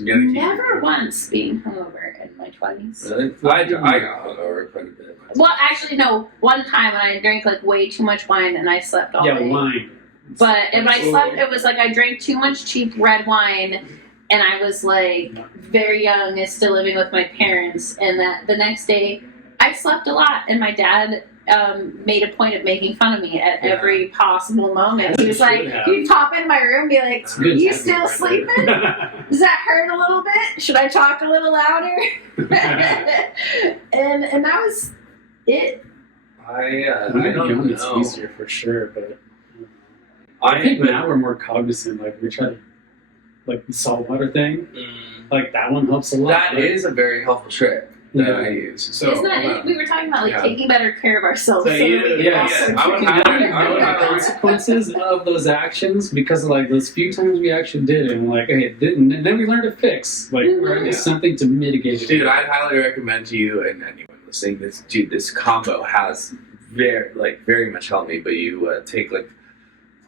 never once being hungover in my 20s. Really? I got hungover quite a bit. Well, actually, no. One time when I drank, like, way too much wine and I slept all day. Yeah, wine. But if I slept, it was like I drank too much cheap red wine, and I was like very young and still living with my parents. And that the next day, I slept a lot, and my dad made a point of making fun of me at every possible moment. He was like, he'd pop in my room and be like, "You still sleeping? Does that hurt a little bit? Should I talk a little louder?" and that was it. I don't It's know. easier for sure, but. I think now we're more cognizant. Like we try to, like the saltwater thing. Like that one helps a lot. That is a very helpful trick that I use. So Isn't that it? We were talking about like taking better care of ourselves. So you- we can yeah, also I would drink highly- better. I would the highly- consequences of those actions because like those few times we actually did it, and like hey, and then we learned to fix like Mhm. something to mitigate it. Dude, I'd highly recommend to you and anyone listening this. Dude, this combo has very much helped me. But you take like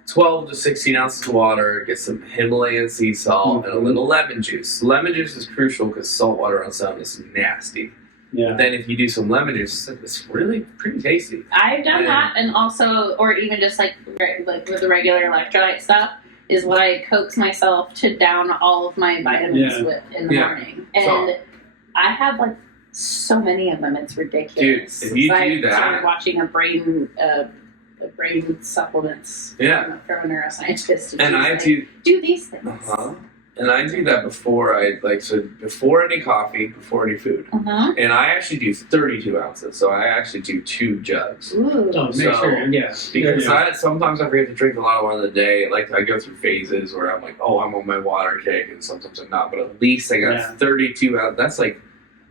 12 to 16 ounces of water, get some Himalayan sea salt, and a little lemon juice. Lemon juice is crucial because salt water on its own is nasty. Yeah. But then if you do some lemon juice, it's really pretty tasty. I've done that, and also, or even just like with the regular electrolyte stuff, is what I coax myself to down all of my vitamins with in the morning, and I have like so many of them. It's ridiculous. Dude, if you I do that, started watching a brain supplements from a neuroscientist. And I do these things. And I do that before before any coffee, before any food. And I actually do 32 ounces, so I actually do 2 jugs. Ooh. Oh, make sure, Because sometimes I forget to drink a lot of water in the day. Like I go through phases where I'm like, oh, I'm on my water kick, and sometimes I'm not. But at least I got 32 ounces. That's like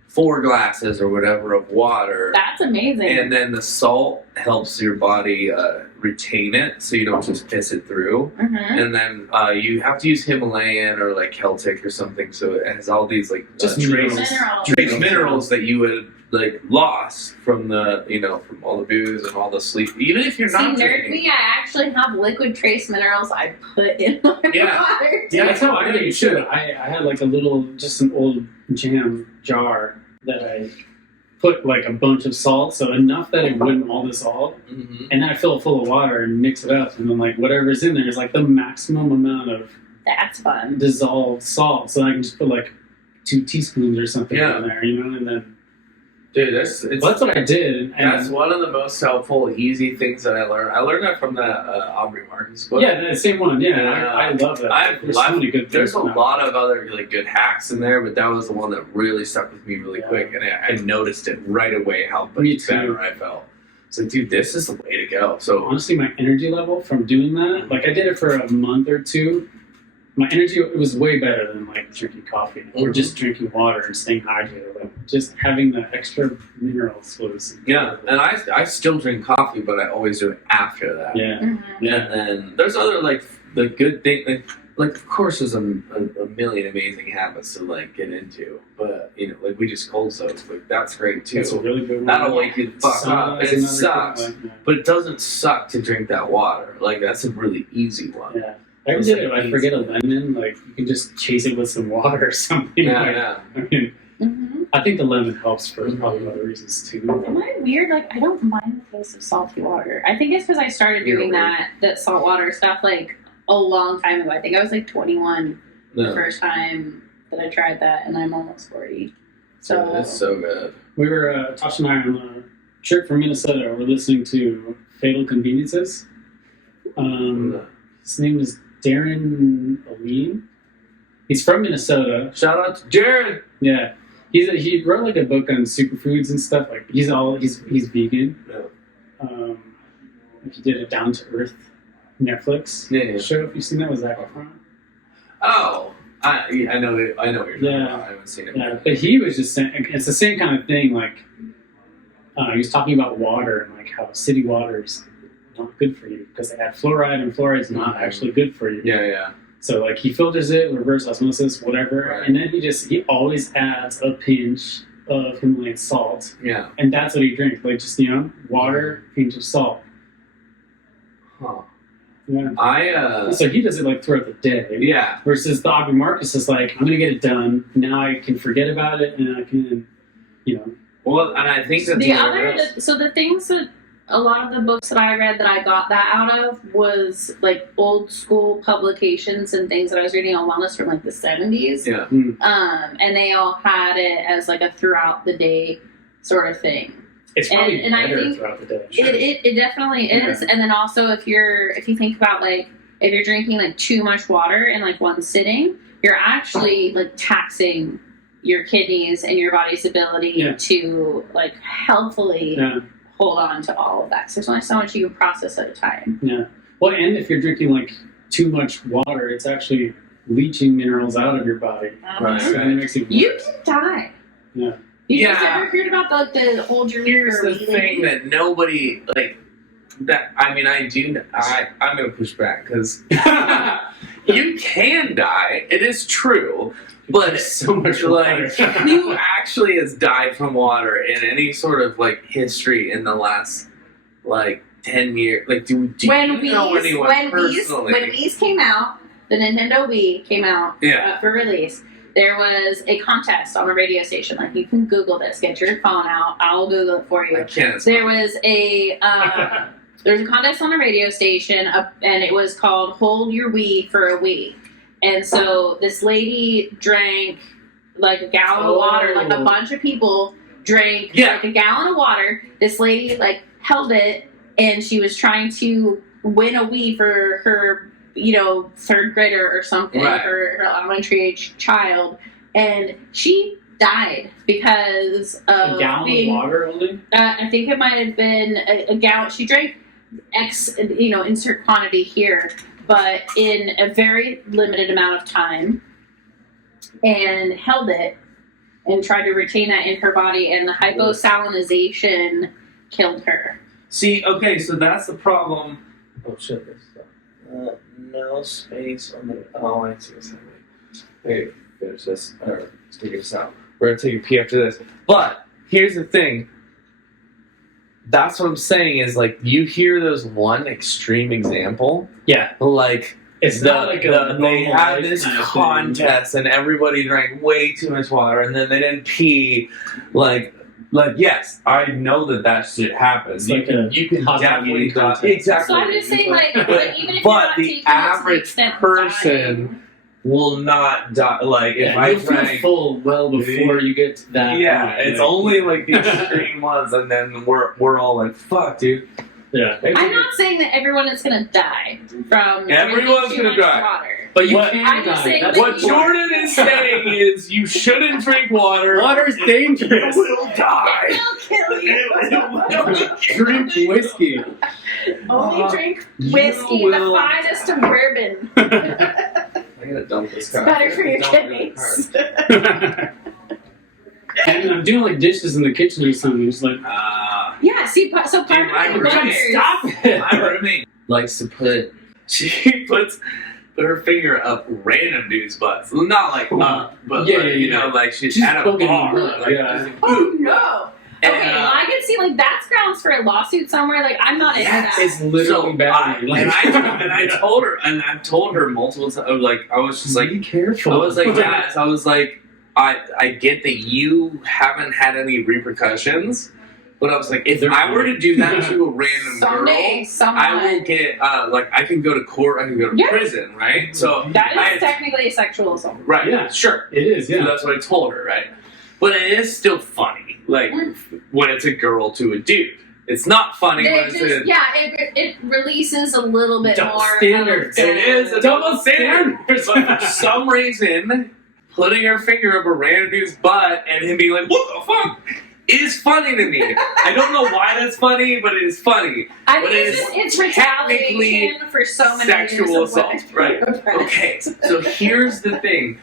4 glasses or whatever of water. That's amazing. And then the salt helps your body retain it, so you don't just piss it through. And then you have to use Himalayan or like Celtic or something, so it has all these like just trace minerals that you would like lost from the from all the booze and all the sleep. Even if you're not drinking. Me, I actually have liquid trace minerals I put in my water. Yeah, that's how I did it too. I had like an old jam jar that I put like a bunch of salt, so enough that it wouldn't all dissolve, and then I fill it full of water and mix it up, and then like whatever's in there is like the maximum amount of that's fun dissolved salt, so I can just put like 2 teaspoons or something in there, and then. Dude, that's what I did. And that's one of the most helpful, easy things that I learned. I learned that from the Aubrey Marcus book. Yeah, the same one. Yeah, I love that. There's a lot of other like good hacks in there, but that was the one that really stuck with me really quick, and I noticed it right away how much better I felt. It's like, dude, this is the way to go. So honestly, my energy level from doing that, like I did it for a month or 2. My energy was way better than like drinking coffee or just drinking water and staying hydrated. Like just having the extra minerals was and I still drink coffee, but I always do it after that. And then there's other like the good thing, like of course there's a million amazing habits to like get into, but like we just cold soak, like that's great too. That's a really good one. That'll wake you the fuck up. It sucks, but it doesn't suck to drink that water. Like that's a really easy one. Yeah. I ever did it. I forget a lemon. Like you can just chase it with some water or something. I mean, I think the lemon helps for probably other reasons too. Am I weird? Like I don't mind the taste of salty water. I think it's because I started doing that saltwater stuff like a long time ago. I think I was like 21 the first time that I tried that, and I'm almost 40. So it's so good. We were Tasha and I on a trip from Minnesota. We're listening to Fatal Conveniences. His name is Darren Aline. He's from Minnesota. Shout out to Jared. Yeah, he wrote like a book on superfoods and stuff. Like he's vegan. Yeah. Like he did a Down to Earth Netflix show. If you've seen that, was Zac Efron. Oh, I know what you're talking about. I haven't seen it. Yeah, but he was just saying it's the same kind of thing. Like he was talking about water and like how city water is not good for you because they add fluoride, and fluoride is not actually good for you. Yeah. So like he filters it, reverse osmosis, whatever, Right. and then he always adds a pinch of Himalayan salt, Yeah. and that's what he drinks. Like just water, pinch of salt. Huh. Yeah. So he does it like throughout the day. Yeah. Versus the Aubrey Marcus is like, I'm gonna get it done. Now I can forget about it, and I can, Well, and I think that the things that a lot of the books that I read that I got that out of was like old school publications and things that I was reading on wellness from like the 70s. Yeah. And they all had it as like a throughout the day sort of thing. It's probably and I better think throughout the day. Sure. It definitely is. And then also if you think about like if you're drinking like too much water in like one sitting, you're actually like taxing your kidneys and your body's ability to like healthfully hold on to all of that. So there's only so much you can process at a time. Yeah. Well, and if you're drinking like too much water, it's actually leaching minerals out of your body. Right. So it makes it worse. You can die. Yeah. You guys ever heard about the hold your Here's mirror the thing that nobody like. That I mean, I'm gonna push back because you can die. It is true, but so much like water. who actually has died from water in any sort of like history in the last like 10 years? Like, do you know anyone personally? When Wii's came out, the Nintendo Wii came out for release. There was a contest on a radio station. Like, you can Google this. Get your phone out. I'll Google it for you. I can't. There was a contest on a radio station, and it was called "Hold Your Wii for a Wii." And so this lady drank like a gallon of water. Like a bunch of people drank like a gallon of water. This lady like held it, and she was trying to win a Wii for her, third grader or something, for her elementary age child, and she died because of a gallon of water only. I think it might have been a gallon. She drank X, insert quantity here, but in a very limited amount of time, and held it and tried to retain that in her body, and the hyposalinization killed her. See, okay, so that's the problem. Oh shit! This stuff. No space on the. Oh, I see what's happening. Hey, finish this. Or let's figure this out. We're gonna take a pee after this. But here's the thing. That's what I'm saying is like you hear those one extreme example. Yeah. Like it's not like they had this contest and everybody drank way too much water and then they didn't pee. Like yes, I know that shit happens. Like you can definitely exactly. So I'm just saying, like even if but you're not the average person will not die. Like if I drank full well before you get to that. Yeah, point, it's only like the extreme ones, and then we're all like, "Fuck, dude." Yeah. I'm not saying that everyone is gonna die from everyone's drinking gonna too much die. water. But you What- can I'm just die. saying That's that What Jordan is saying is you shouldn't drink water. Water's dangerous. You will die. It will kill you. Drink whiskey. Only drink whiskey, You the will finest of bourbon. I gotta dump this guy. Better for your kidneys. And I'm doing like dishes in the kitchen or something. It's like, Yeah, see, so part Dude, my of the roommate- wonders. stop it. My roommate likes to put. She puts her finger up random dudes' butts. Well, not like up, but Yeah, like, yeah, you yeah. know, like she's Just at a poking bar. her, Like, yeah. just like, Oh no. And, Okay, well, I can see like that's grounds for a lawsuit somewhere. Like I'm not into yes, that. It's literally bad. I told her, and I've told her multiple times. Like I was just like, be careful. I was like, guys, I was like, I get that you haven't had any repercussions, but I was like, if I were to do that to a random Someday, girl, someone. I will get like I can go to court, I can go to Yeah. prison, right? So That is I- technically sexual assault. right, Yeah. sure. It is, So yeah. that's what I told her, right? But it is still funny, like when it's a girl to a dude, It's not funny, It but just, yeah, it releases a little bit Double more. standards. it is a double standard. But for some reason, putting her finger up a random dude's butt and him being like, "What the fuck?" is funny to me. I don't know why that's funny, but it is funny. I But think it's retaliation for so many Sexual years of assault, right? Okay, so here's the thing.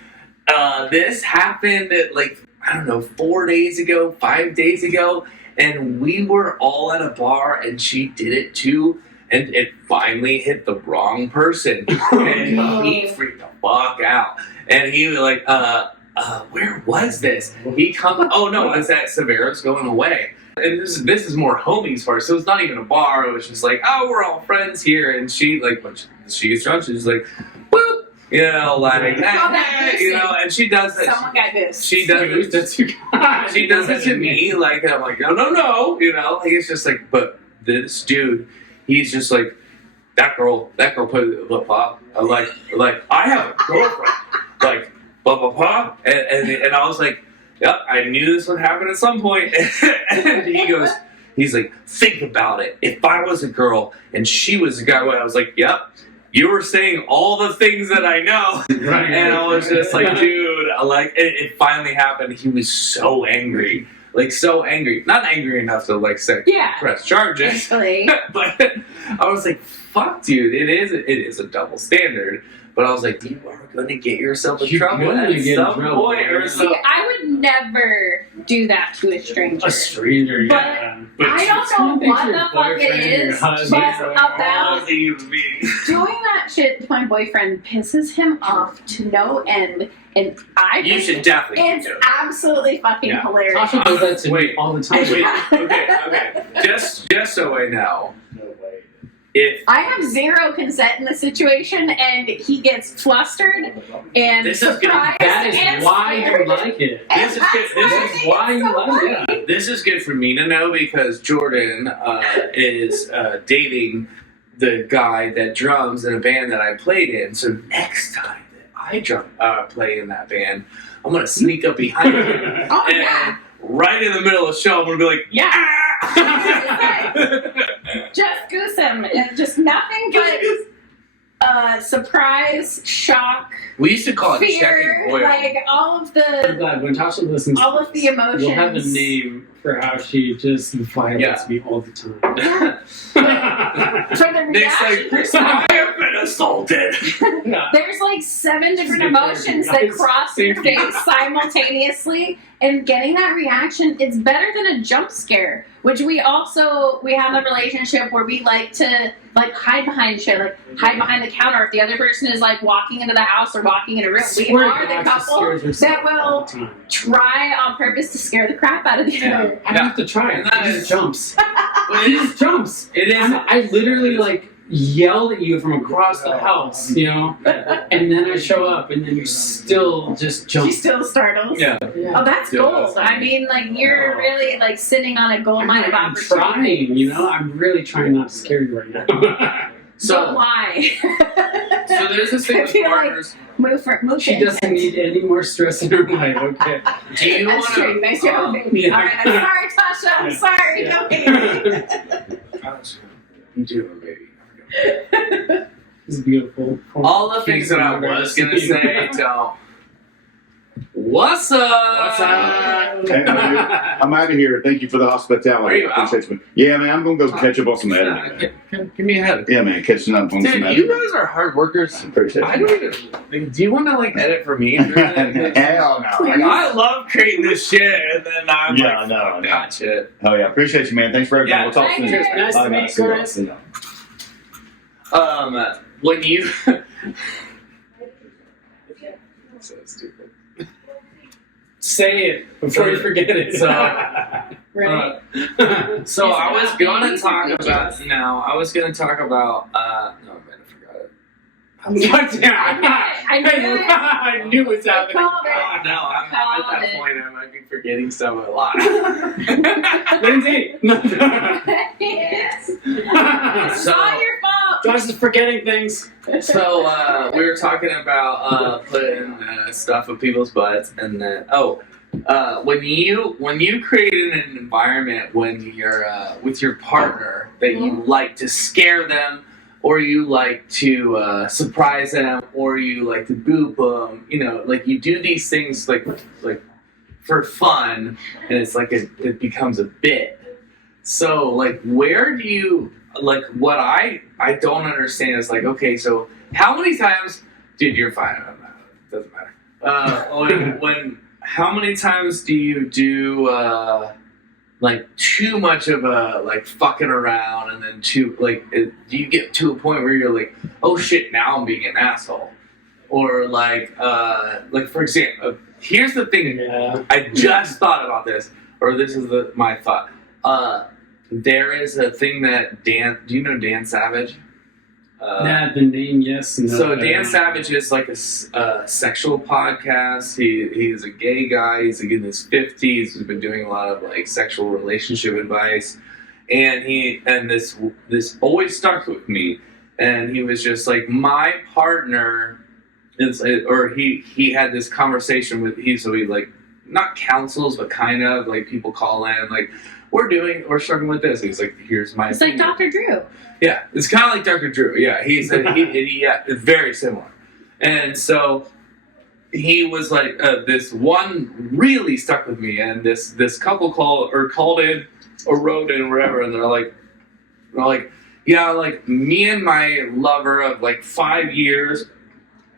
This happened at like, I don't know, 4 days ago, 5 days ago, and we were all at a bar and she did it too, and it finally hit the wrong person. And he freaked the fuck out. And he was like, where was this? He comes, oh no, it's at Severa's going away. And this is more homies part, so it's not even a bar, it was just like, oh, we're all friends here, and she, like, when she gets drunk, she's like, whoop, you know, like, you know, and she does that. Someone got this. She does it. She does it to me, like, I'm like, no, you know, like, it's just like, but this dude, he's just like, that girl put the pop. I'm like, I have a girlfriend, like, blah blah blah, and I was like, yep, I knew this would happen at some point. And he's like, think about it. If I was a girl and she was a guy, I was like, yep, you were saying all the things that I know. Right. And I was just like, dude, like, it finally happened. He was so angry. Like, so angry. Not angry enough to, like, press charges. Basically. But I was like, fuck, dude, it is a double standard. But I was like, you are going to get yourself in trouble at some point or See, something. I would never do that to a stranger. A stranger, But yeah. But I don't know what the fuck it is, but about doing that shit to my boyfriend pisses him off to no end. And You should definitely it's do it. absolutely fucking hilarious. Tasha does that to me all the time. Okay. Just so I know. If I have zero consent in the situation, and he gets flustered and This is good. surprised. That and is why scared. you like it. And This is that's good. This why I is think why it's you so like it. funny. this is good for me to know, because Jordan is dating the guy that drums in a band that I played in. So next time that I play in that band, I'm gonna sneak up behind him Oh and yeah, right in the middle of the show, I'm gonna be like, yeah. ah! Just goose him, and just nothing but surprise, shock, We used to call it fear, checking oil. like all of I'm glad when Tasha listens all to of the this, emotions. we'll have a name for how she just violates me all the time. For the Next reaction thing, response, I have been assaulted. Yeah. there's like 7 different Stinky. emotions that cross your Stinky. face simultaneously, and getting that reaction, it's better than a jump scare. Which we have a relationship where we like to like hide behind shit, like hide behind the counter if the other person is like walking into the house or walking in a room. We Swear are to the God, she couple scares herself that will all the time. try on purpose to scare the crap out of the other. I have to try it. And that It is- just jumps. But It just jumps. It is. I literally like yelled at you from across the house, you know, and then I show up, and then you still just jump. She still startles. Yeah. Oh, that's Yeah, gold. that's- I mean, like you're really like sitting on a gold mine of I'm opportunity. trying, you know. I'm really trying not to scare you right now. But So why? so there's this thing I with feel like- partners. Move She in. doesn't need any more stress in her life. Okay. Do you That's want true. to? Nice job, baby. yeah. All right, I'm sorry, Tasha. I'm Yeah. sorry. Go baby. You do, baby. It's beautiful. All the things that I was gonna say, don't. What's up? What's up? Hey, I'm out of here. Thank you for the hospitality. Are you out? Appreciate it. Yeah, man, I'm gonna go catch up on some editing. Give me a head. Yeah, man, catching up on some Dude, you editing. guys are hard workers. Appreciate I it. don't even. Do you want to like edit for me? Hell no. I love creating this shit, and then I'm Yeah, like, no, fuck no. that shit. Oh yeah, appreciate you, man. Thanks for everything. Yeah, We'll talk thank soon. you. Nice to Bye, meet guys. you, Chris. See ya. When you. So stupid. Say it before you forget it. So- Right. So Is I it was about gonna babies or talk peaches? about. No, I was gonna talk about. No, man, I forgot it. God damn! I knew it. I knew it was happening. Called Oh, it. no, I'm at Called that it. point. I might be forgetting stuff a lot. Lindsay! Yes. So- It's not your fault. Josh is forgetting things. So we were talking about putting stuff in people's butts, and then when you create an environment when you're with your partner that you like to scare them, or you like to surprise them, or you like to boop them, like you do these things like for fun, and it's like it becomes a bit. So like, where do you like? What I don't understand is like, okay, so how many times, dude? You're fine. It doesn't matter. When how many times do you do like too much of a like fucking around, and then do you get to a point where you're like, oh shit, now I'm being an asshole, or like for example, here's the thing. Yeah. I just thought about this, or this is my thought. There is a thing that Dan. Do you know Dan Savage? The name, yes. No, So Dan Savage is like a sexual podcast. He's a gay guy. He's like in his 50s. He's been doing a lot of like sexual relationship advice, and this always stuck with me. And he was just like, my partner is, or he had this conversation with so he like not counsels, but kind of like people call in like, we're struggling with this. He's like, here's my. It's opinion. like Dr. Drew. Yeah, it's kind of like Dr. Drew. Yeah, yeah, it's very similar. And so he was like, this one really stuck with me, and this couple called in or wrote in or whatever, and they're like, yeah, like me and my lover of like 5 years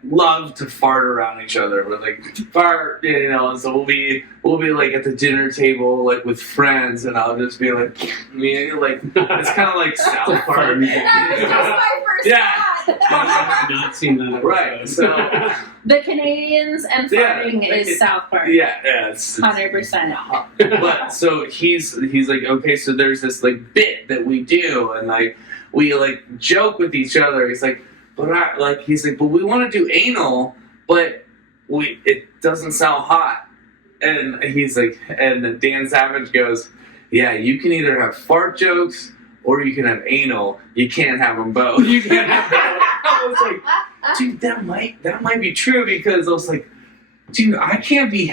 love to fart around each other. We're like fart, and so we'll be like at the dinner table like with friends, and I'll just be like, like it's kind of like South Park. That was just my first thought. I've not seen that episode. Right, so The Canadians and farting is South Park. yeah, it's 100%. But so he's like, okay, so there's this like bit that we do, and like we like joke with each other. He's like, but we want to do anal, but it doesn't sound hot. And he's like, and Dan Savage goes, yeah, you can either have fart jokes or you can have anal. You can't have them both. You can't have both. I was like, dude, that might be true, because I was like, dude, I can't be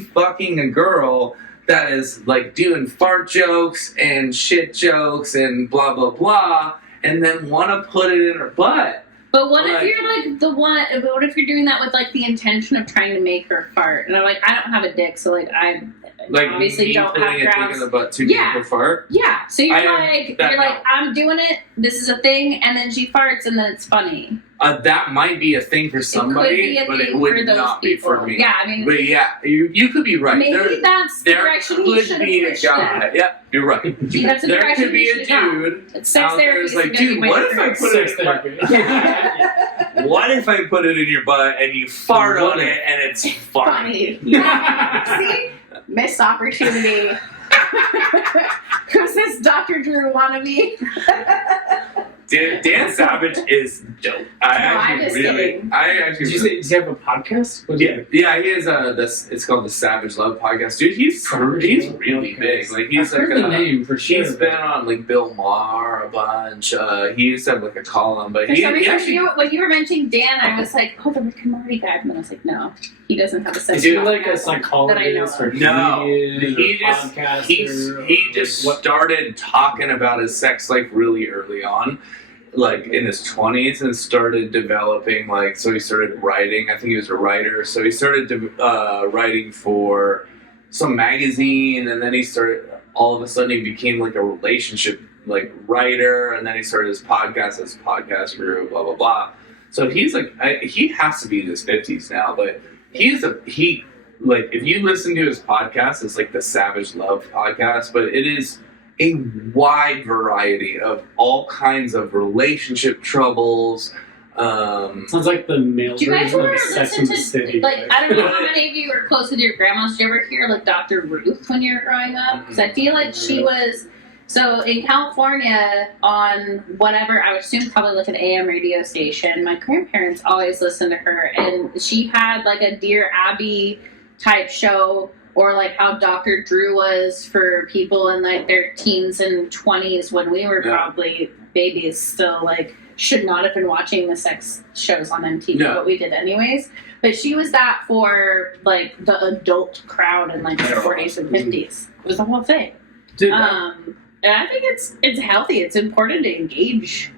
fucking a girl that is like doing fart jokes and shit jokes and blah blah blah, and then want to put it in her butt. But what if you're like the one? But what if you're doing that with like the intention of trying to make her fart? And I'm like, I don't have a dick, so like I obviously don't have putting a dick in the butt to make her fart. Yeah. So you're like, I'm doing it. This is a thing, and then she farts, and then it's funny. That might be a thing for somebody, but it would not be for me. Yeah, I mean, but yeah, you could be right. Maybe that's the direction he should have switched. Yeah, you're right. That's the there direction could be he a should have dude gone. Sex out there therapy is is like, gonna dude, be what if I put it Sex in your butt? What if I put it in your butt and you fart on it and it's funny? See? Missed opportunity. Who's this Dr. Drew wannabe? Dan Savage is dope. I Did you say, does he have a podcast? Yeah, he has it's called the Savage Love Podcast. Dude, he's really big. Like he's I've like heard the name for sure. He's been on like Bill Maher a bunch. He used to have like a column, but For some reason, actually, when you were mentioning Dan, I was like, oh, the Rick and Morty guy. And then I was like, no, he doesn't have a sense Is he of like a podcast psychologist or No, comedian he or just podcaster? he just started talking about his sex life really early on, like in his 20s, and started developing so he started writing. I think he was a writer, so he started writing for some magazine, and then he started, all of a sudden he became like a relationship writer, and then he started his podcast as a podcast group, blah blah blah. So he's he has to be in his 50s now, but if you listen to his podcast, it's like the Savage Love Podcast, but it is a wide variety of all kinds of relationship troubles. Sounds like the male Do you guys version ever of Sex listen and the to, City. I don't know how many of you were close with your grandmas. Did you ever hear, Dr. Ruth when you were growing up? Because I feel like she was, so in California, on whatever, I would assume probably an AM radio station, my grandparents always listened to her, and she had a Dear Abby type show, or like how Dr. Drew was for people in like their teens and 20s when we were probably babies still, like should not have been watching the sex shows on MTV, but we did anyways. But she was that for like the adult crowd in like the 40s and 50s. It was the whole thing. Dude, And I think it's healthy. It's important to engage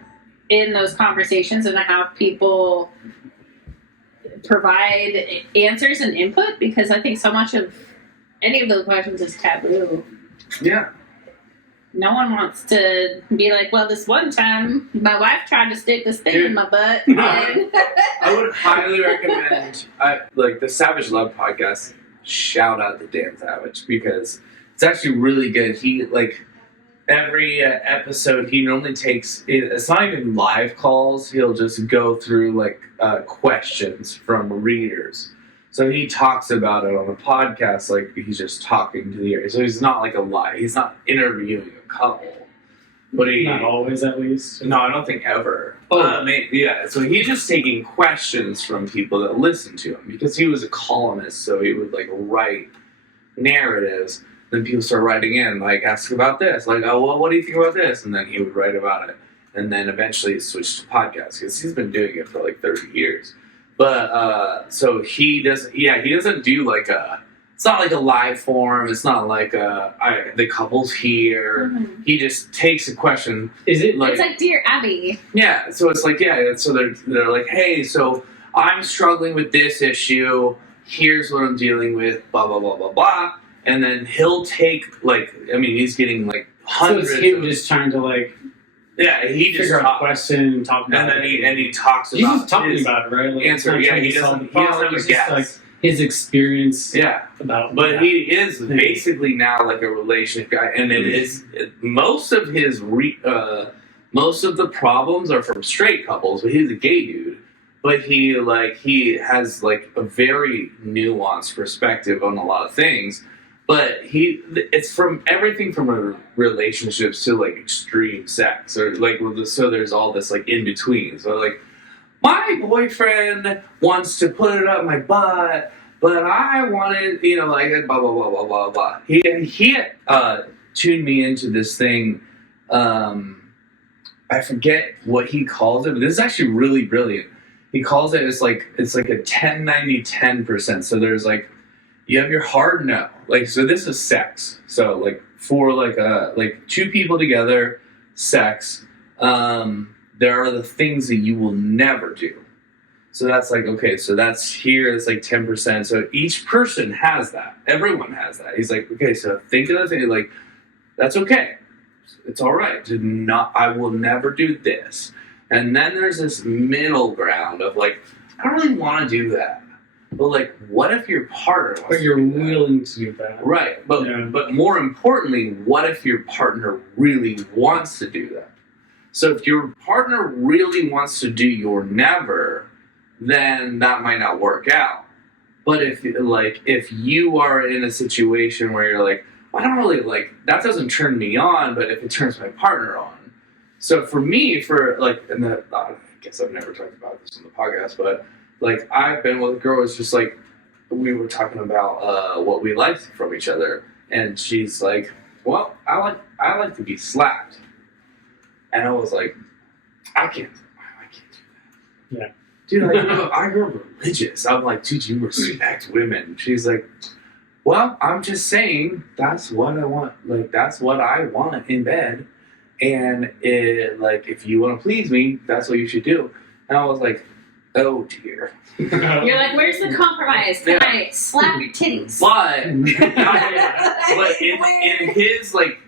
in those conversations and to have people provide answers and input, because I think so much of any of those questions is taboo. yeah. No one wants to be like, well, this one time my wife tried to stick this thing in my butt. I would highly recommend like the Savage Love podcast. Shout out to Dan Savage, because it's actually really good. He like every episode he normally takes it's not even live calls. He'll just go through like questions from readers. So he talks about it on the podcast like he's just talking to the area. So he's not like a live. He's not interviewing a couple. But he Not always, at least. No, I don't think ever. Oh. Yeah. So he's just taking questions from people that listen to him, because he was a columnist. So he would like write narratives. Then people start writing in, like, ask about this. Like, oh, well, what do you think about this? And then he would write about it. And then eventually he switched to podcasts, because he's been doing it for like 30 years. But, so he doesn't do like it's not like a live forum. It's not like the couple's here. Mhm. He just takes a question. Is it It's like Dear Abby. Yeah, so it's like, so they're like, hey, so I'm struggling with this issue. Here's what I'm dealing with, blah, blah, blah, blah, blah. And then he'll take, like, I mean, he's getting, like, hundreds so it's him of... just trying to, like, Yeah, he just figure out a talks. question and talk about And then it. he talks He's about just talking his about it, right? Like, answer. it's not Yeah, trying he to solve doesn't the have problem, a it's just, guess. like, his experience Yeah. about But that. he is basically now like a relationship guy, and it is most of most of the problems are from straight couples, but he's a gay dude. But he has like a very nuanced perspective on a lot of things. But it's from everything from relationships to like extreme sex, or like so there's all this like in between. So like my boyfriend wants to put it up my butt, but I wanted, like blah blah blah blah blah blah. He tuned me into this thing. I forget what he calls it, but this is actually really brilliant. He calls it it's like a 10-90-10%. So there's like you have your hard no, like so this is sex. So like for like two people together, sex. There are the things that you will never do. So that's like, okay, so that's here, it's like 10%. So each person has that. Everyone has that. He's like, okay, so think of the thing, like, that's okay. It's all right. I will never do this. And then there's this middle ground of like, I don't really want to do that. But like, what if your partner wants But you're to do that? willing to do that. Right. But more importantly, what if your partner really wants to do that? So if your partner really wants to do your never, then that might not work out. But if you are in a situation where you're like, I don't really like, that doesn't turn me on, but if it turns my partner on. So for me, I guess I've never talked about this on the podcast, but like I've been with a girl who's just like, we were talking about what we liked from each other, and she's like, well, I like to be slapped. And I was like, I can't do that. Yeah. Dude, I grew up religious. I'm like, dude, you respect women. She's like, well, I'm just saying that's what I want. Like, that's what I want in bed. And if you want to please me, that's what you should do. And I was like, oh dear. You're like, where's the compromise? Can I slap your titties? But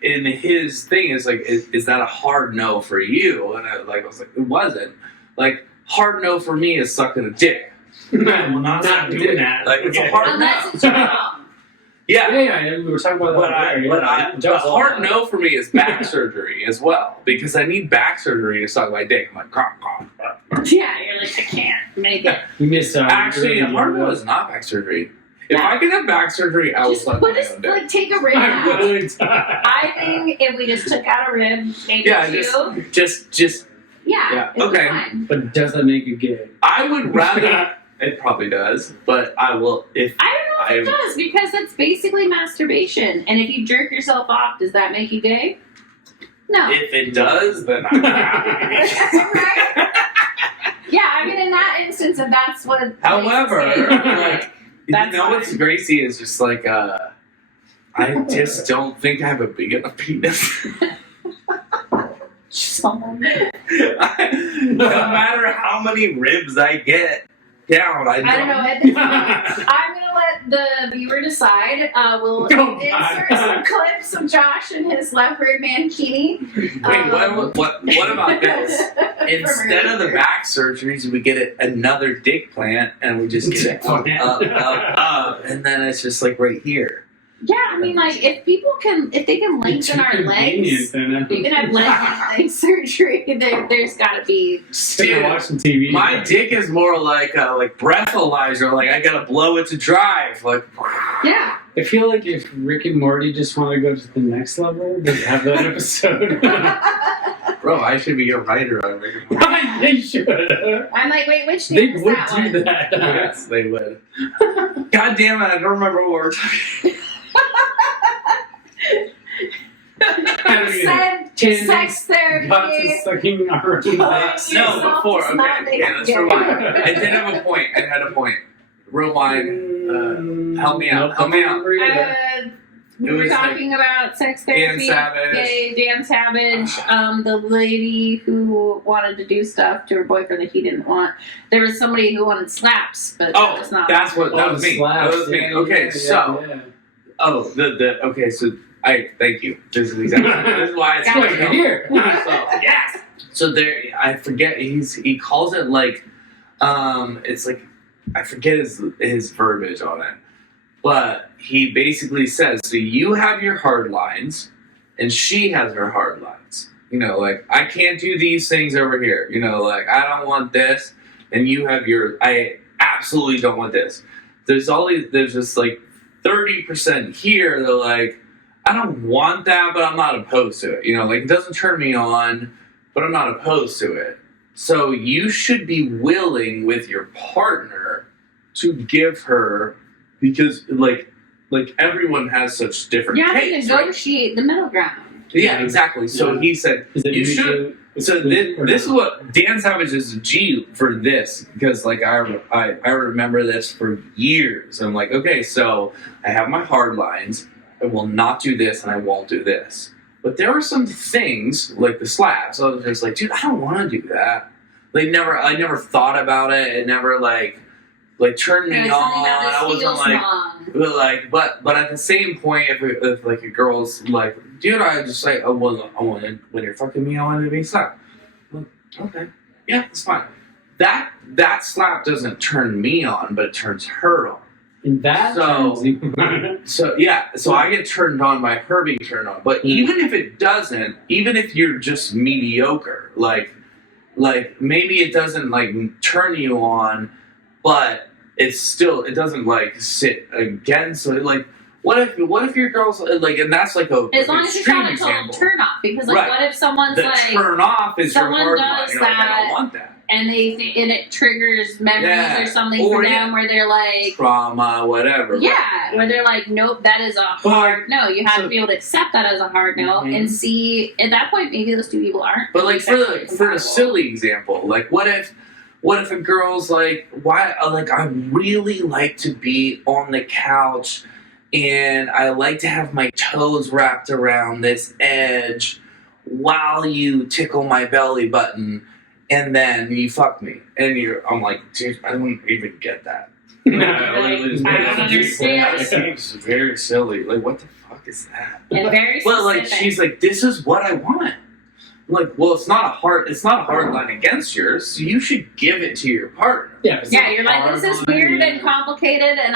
in his thing is like, is that a hard no for you? And I was like, it wasn't. Like, hard no for me is sucking a dick. not doing that. Like, it's a hard Unless no. it's your mom. Yeah. We were talking about that. But a hard no for me is back surgery as well, because I need back surgery to suck my dick. I'm like, "Grr, grr, grr." Yeah, you're like, I can't make it. You missed out. Actually, a hard no is not back surgery. If I could have back surgery, I would Just suck my put own dick. like take a rib I out. would. I think if we just took out a rib, maybe Yeah, two. just. Yeah, Yeah, okay. fine. But does that make it gay? I would rather. It probably does, but I will if. I don't know. It does, because it's basically masturbation. And if you jerk yourself off, does that make you gay? No. If it does, then I'm happy. Yeah, I mean, in that instance, if that's what. However, like, you That's know what's fine. Gracie is just like, I just don't think I have a big enough penis. Someone. No matter how many ribs I get down, I I don't know. At this point, I'm gonna let the viewer decide. We'll insert some clips of Josh in his leopard mankini. Wait, what about this? Instead of the back surgeries, we get another dick plant, and we just get it up, and then it's just like right here. Yeah, I mean, like if they can lengthen our legs, you can have leg surgery. There's got to be. Dude, watch some TV. My dick is more like breathalyzer. Like I gotta blow it to drive. Like Yeah. I feel like if Rick and Morty just want to go to the next level, they have that episode. bro, I should be a writer on Rick and Morty. They should. I'm like, wait, which They name is would that do one? that. Yes, they would. God damn it! I don't remember what we're talking. Said sex therapy. Lots of sucking our own dicks. No, before. It's not Okay, yeah, let's gay. rewind. I did have a point. I had a point. Rewind. Help me out. Help me out. We It were was talking about sex therapy. Dan Savage. Yay, Dan Savage. The lady who wanted to do stuff to her boyfriend that he didn't want. There was somebody who wanted slaps, but that was not. That's what that was me. Slaps. That was me. Yeah, Okay, yeah, so okay, so I thank you. This is exactly this is why it's Got going it. Here. yes. So there, I forget. He calls it like, it's like, I forget his verbiage on it, but he basically says, so you have your hard lines, and she has her hard lines. You know, like I can't do these things over here. You know, like I don't want this, and you have your. I absolutely don't want this. There's just like 30% here. They're like, I don't want that, but I'm not opposed to it. You know, like it doesn't turn me on, but I'm not opposed to it. So you should be willing with your partner to give her, because like everyone has such different You have to tastes, right? negotiate the middle ground. Yeah, exactly. So he said, you should. So this is what Dan Savage is a G for this, because like I remember this for years. I'm like, okay, so I have my hard lines. I will not do this, and I won't do this. But there were some things like the slaps. I was just like, dude, I don't want to do that. Like I never thought about it. It never like turned me There's on. something about this I wasn't feels like. wrong. But at the same point, if like a girl's like, dude, I just like, I want when you're fucking me, I want to be slapped. Like, okay, yeah, it's fine. That slap doesn't turn me on, but it turns her on. And that So I get turned on by her being turned on. But even if it doesn't, even if you're just mediocre, like maybe it doesn't like turn you on, but it doesn't like sit against it. Like what if your girl's like, and that's like a As long as it's extreme not a total example. turn off, because like Right. what if someone's The like turn off is your someone hard does line. You're like, I that, don't want that. and it triggers memories Yeah. or something Or, for them yeah. where they're like, Trauma, whatever. yeah, where they're like, nope, that is a hard no. You have to be able to accept that as a hard no, Mhm. and see at that point maybe those two people aren't. But like for sexually the compatible. silly example, like what if a girl's like, why? Like I really like to be on the couch, and I like to have my toes wrapped around this edge while you tickle my belly button, and then you fuck me, and I'm like, dude, I don't even get that. I don't understand. It seems very silly. Like what the fuck is that? And very Well, like specific. she's like, this is what I want. I'm like, well, it's not a hard line against yours. So you should give it to your partner. Yeah, you're like, this is weird and complicated, and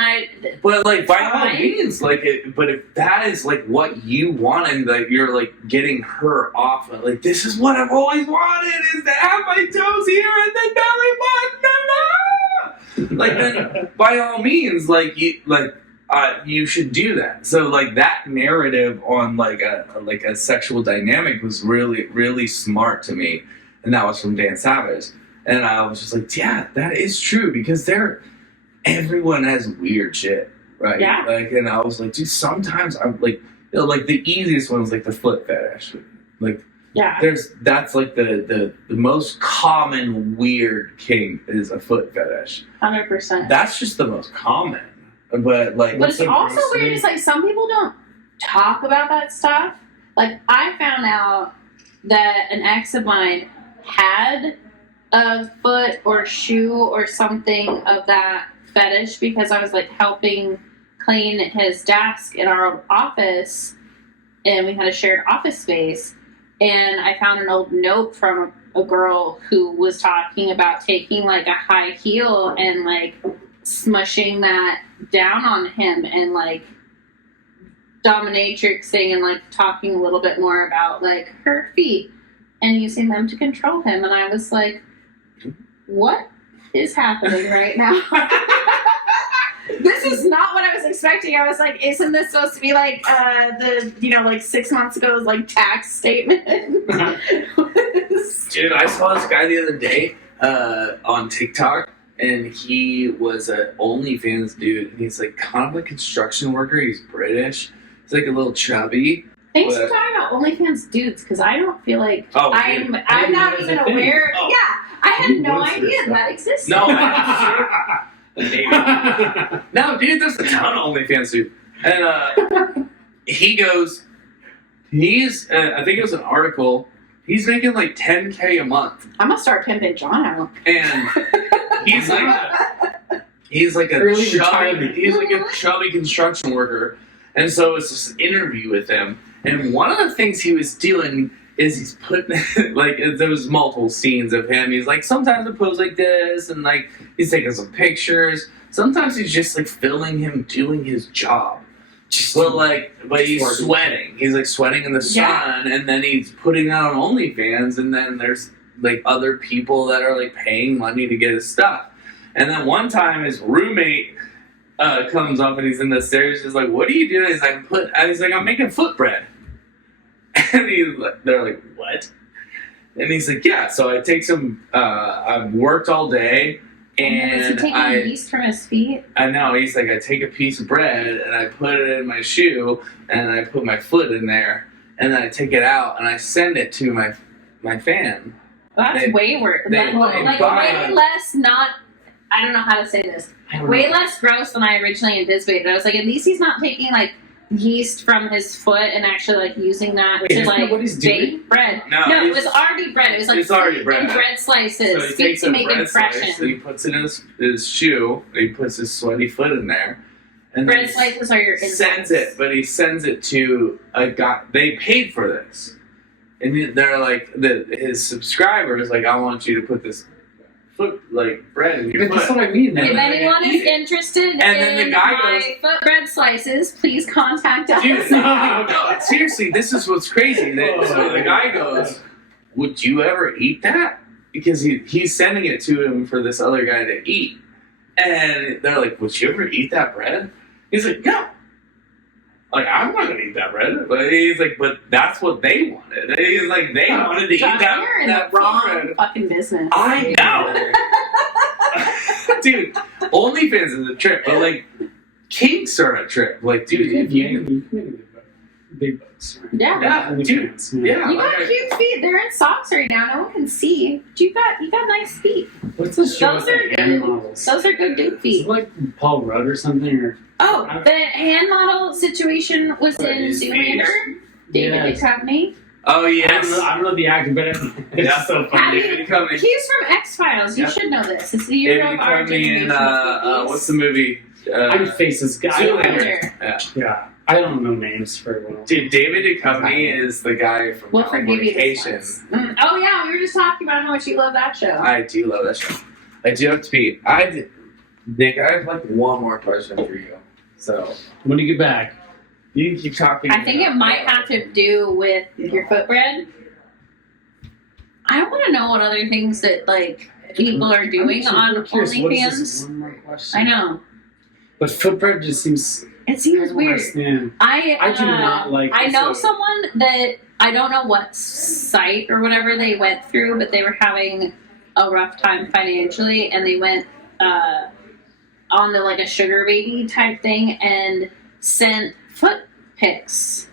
But like, by all Fine. means, like, but if that is like what you want, and that you're like getting her off, like, this is what I've always wanted, is to have my toes here and then belly button. Like then, by all means, you should do that. So like that narrative on like a sexual dynamic was really, really smart to me, and that was from Dan Savage. And I was just like, yeah, that is true, because everyone has weird shit. right? Yeah. Like, and I was like, dude, sometimes I'm like, like the easiest one was like the foot fetish. Like, Yeah. that's like the most common weird kink is a foot fetish. 100%. That's just the most common. But like, But it's also weird. It's like some people don't talk about that stuff. Like I found out that an ex of mine had a foot or shoe or something of that fetish because I was like helping clean his desk in our old office, and we had a shared office space. And I found an old note from a girl who was talking about taking like a high heel and like smushing that down on him and like dominatrixing and like talking a little bit more about like her feet and using them to control him. And I was like, what is happening right now? This is not what I was expecting. I was like, isn't this supposed to be like like 6 months ago's like tax statement? dude, I saw this guy the other day on TikTok, and he was an OnlyFans dude, and he's like kind of a construction worker. He's British. He's like a little chubby. Thanks for talking about OnlyFans dudes, because I don't feel like I'm didn't not know it was even a thing. aware. Oh. Yeah, I had no idea that existed. No, no, dude, there's a ton of OnlyFans dude, and he goes, I think it was an article. He's making like $10K a month, I'm gonna start pimping John out. and he's like a Early chubby, retirement. he's like a chubby construction worker, and so it's this interview with him, and one of the things he was doing is he's putting like there was multiple scenes of him. He's like sometimes he pose like this, and like he's taking some pictures. Sometimes he's just like filming him doing his job. But he's sweating. He's like sweating in the sun, and then he's putting that on OnlyFans, and then there's like other people that are like paying money to get his stuff. And then one time his roommate comes up and he's in the stairs. He's like, "What are you doing?" He's like, "I'm making foot bread." And they're like, "What?" And he's like, "Yeah." So I take some. I've worked all day. Is he And taking yeast from his feet? I know, he's like, I take a piece of bread and I put it in my shoe and I put my foot in there and then I take it out and I send it to my fan. Well, that's way worse. Like way less not. I don't know how to say this. Way less gross than I originally anticipated. I was like, at least he's not taking like yeast from his foot and actually like using that to like bake bread. No, it was already bread. It was like it's already bread. in bread slices. So he takes to a make bread slice impression. and he puts it in his shoe and he puts his sweaty foot in there. And Bread slices are your sends it, but he sends it to a guy. They paid for this. And they're like, his subscriber is like, I want you to put this foot like bread in your That's foot. what I mean. If And anyone is interested in then the guy my foot bread slices, please contact us. Dude, no, seriously, this is what's crazy. So the guy goes, "Would you ever eat that?" Because he's sending it to him for this other guy to eat. And they're like, "Would you ever eat that bread?" He's like, "No." Like, I'm not gonna eat that bread. But he's like, but that's what they wanted. He's like, they wanted to eat John, you're in that the wrong bread. fucking business. I know. Dude, OnlyFans is a trip, but like kinks are a trip. Like, dude, if you can, big bucks. Right? Yeah. yeah, dude, yeah. You got cute feet. They're in socks right now. No one can see. But you got nice feet. What's the show Those with are the hand good. models? Those are good dude Is feet. it like Paul Rudd or something? Or Oh, the hand model situation was in His Zoolander. David Duchovny. Oh yes. I don't know the actor, but it's Yeah. so funny. David Duchovny. He's from X-Files. You Yep. should know this. It's the year David of our Duchovny generation. in what's the movie? I can face this guy. Zoolander. Yeah, I don't know names very well. Dude, David Duchovny is the guy from We'll forgive you this Californication. once. Oh yeah, we were just talking about how much you love that show. I do love that show. I do have to pee. Nick, I have like one more question for you. So When do you get back? you can keep talking. I think it might have to do with your foot bread. I want to know what other things that like people are doing on OnlyFans. One more question. I know. But footbread just seems. It seems weird. I do not like. I know this, someone that I don't know what site or whatever they went through, but they were having a rough time financially, and they went on the like a sugar baby type thing and sent foot pics.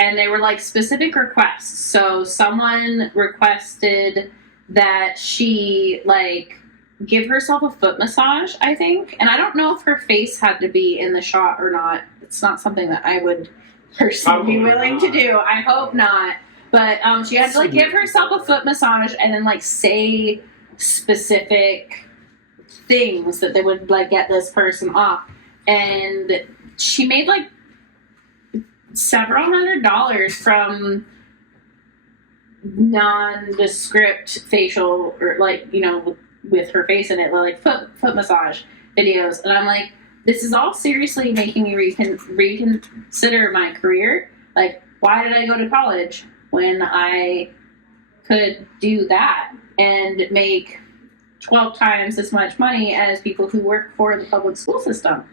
And they were like specific requests. So someone requested that she like give herself a foot massage, I think. And I don't know if her face had to be in the shot or not. It's not something that I would personally be willing to do. I hope not. But she had to like give herself a foot massage and then like say specific things that they would like get this person off. And she made like several $100s from nondescript facial or like, you know, with her face in it, like foot massage videos. And I'm like, this is all seriously making me reconsider my career. Like, why did I go to college when I could do that and make 12 times as much money as people who work for the public school system?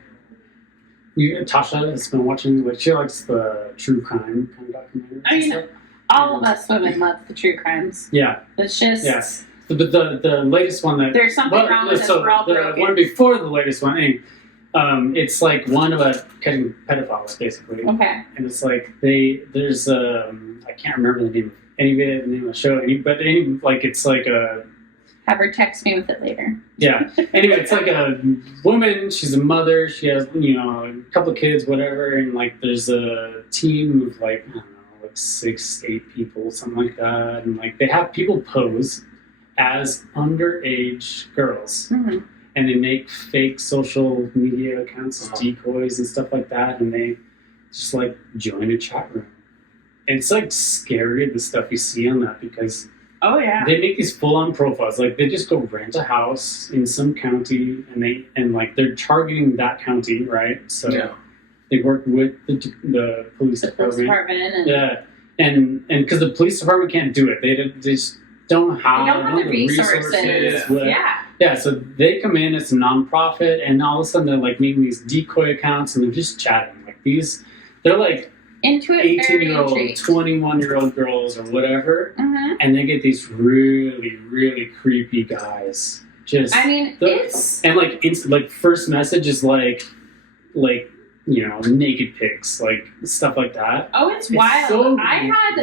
Tasha has been watching, like, she likes the true crime kind of documentaries. I mean, all of us women love the true crimes. Yeah. It's just... Yes. But the latest one that... There's something wrong with us. We're all broken. The one before the latest one, it's like one about catching pedophiles, basically. Okay. And it's like, there's, I can't remember the name of the show, it's like a... Have her text me with it later. Yeah. Anyway, it's like a woman. She's a mother. She has, you know, a couple of kids, whatever. And like, there's a team of like, I don't know, like 6, 8 people, something like that. And like, they have people pose as underage girls, Mm-hmm. and they make fake social media accounts as decoys and stuff like that. And they just like join a chat room. And it's like scary, the stuff you see on that, because Oh yeah. they make these full-on profiles. Like, they just go rent a house in some county, and like they're targeting that county, right? So they work with the police department. And Yeah, and because the police department can't do it, they just don't have, the resources. Yeah, so they come in, it's a nonprofit, and all of a sudden they're like making these decoy accounts, and they're just chatting. Like they're like into it 18-year-old, 21-year-old girls or whatever, Mm-hmm. and they get these really, really creepy guys. Just, I mean, it's and like like first message is like you know, naked pics, like stuff like that. oh, it's wild. so I had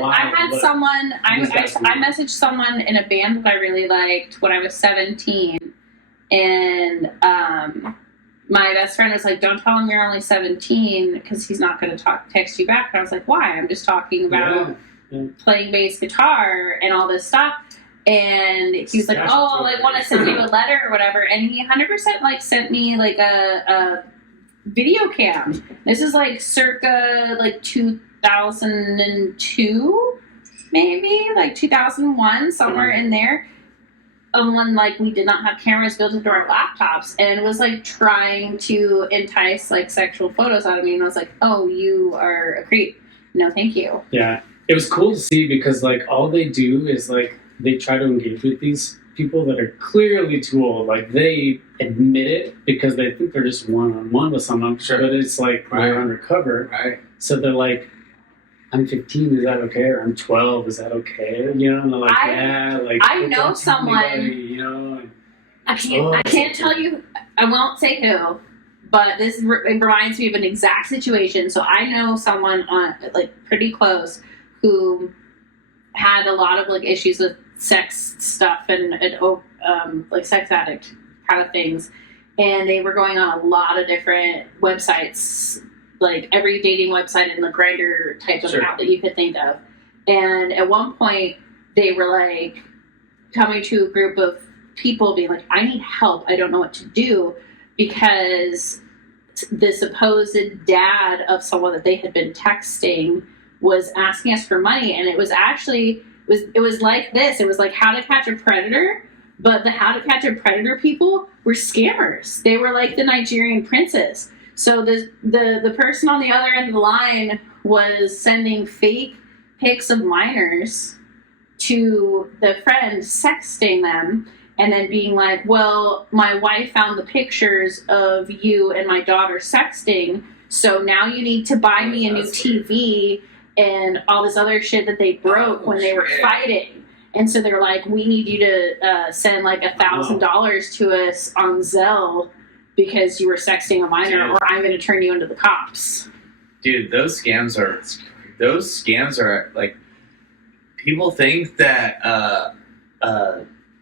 someone. I messaged someone in a band that I really liked when I was 17, and my best friend was like, "Don't tell him you're only 17 because he's not going to text you back." And I was like, "Why? I'm just talking about playing bass guitar and all this stuff." And he was like, "Oh, I want to send you a letter or whatever." And he 100% like sent me like a video cam. This is like circa like 2002, maybe like 2001, somewhere in there. When like we did not have cameras built into our laptops, and was like trying to entice like sexual photos out of me, and I was like, "Oh, you are a creep. No, thank you." Yeah, it was cool to see, because like all they do is like they try to engage with these people that are clearly too old. Like, they admit it because they think they're just one-on-one with someone, but it's like they're undercover. Right. So they're like, "I'm 15, is that okay?" Or "I'm 12, is that okay?" You know, and they're like, I know someone. You know, I can't tell you. I won't say who, but it reminds me of an exact situation. So I know someone on like pretty close who had a lot of like issues with sex stuff and like sex addict kind of things, and they were going on a lot of different websites, like every dating website and the Grindr type of app that you could think of. And at one point they were like coming to a group of people being like, "I need help, I don't know what to do," because the supposed dad of someone that they had been texting was asking us for money. And it was actually it was like this. It was like How to Catch a Predator, but the How to Catch a Predator people were scammers. They were like the Nigerian princes. So the person on the other end of the line was sending fake pics of minors to the friend, sexting them, and then being like, "Well, my wife found the pictures of you and my daughter sexting, so now you need to buy me a new TV," and all this other shit that they broke when they were fighting. And so they're like, we need you to send like $1,000 to us on Zelle because you were sexting a minor, or I'm going to turn you into the cops. Dude, those scams are like, people think that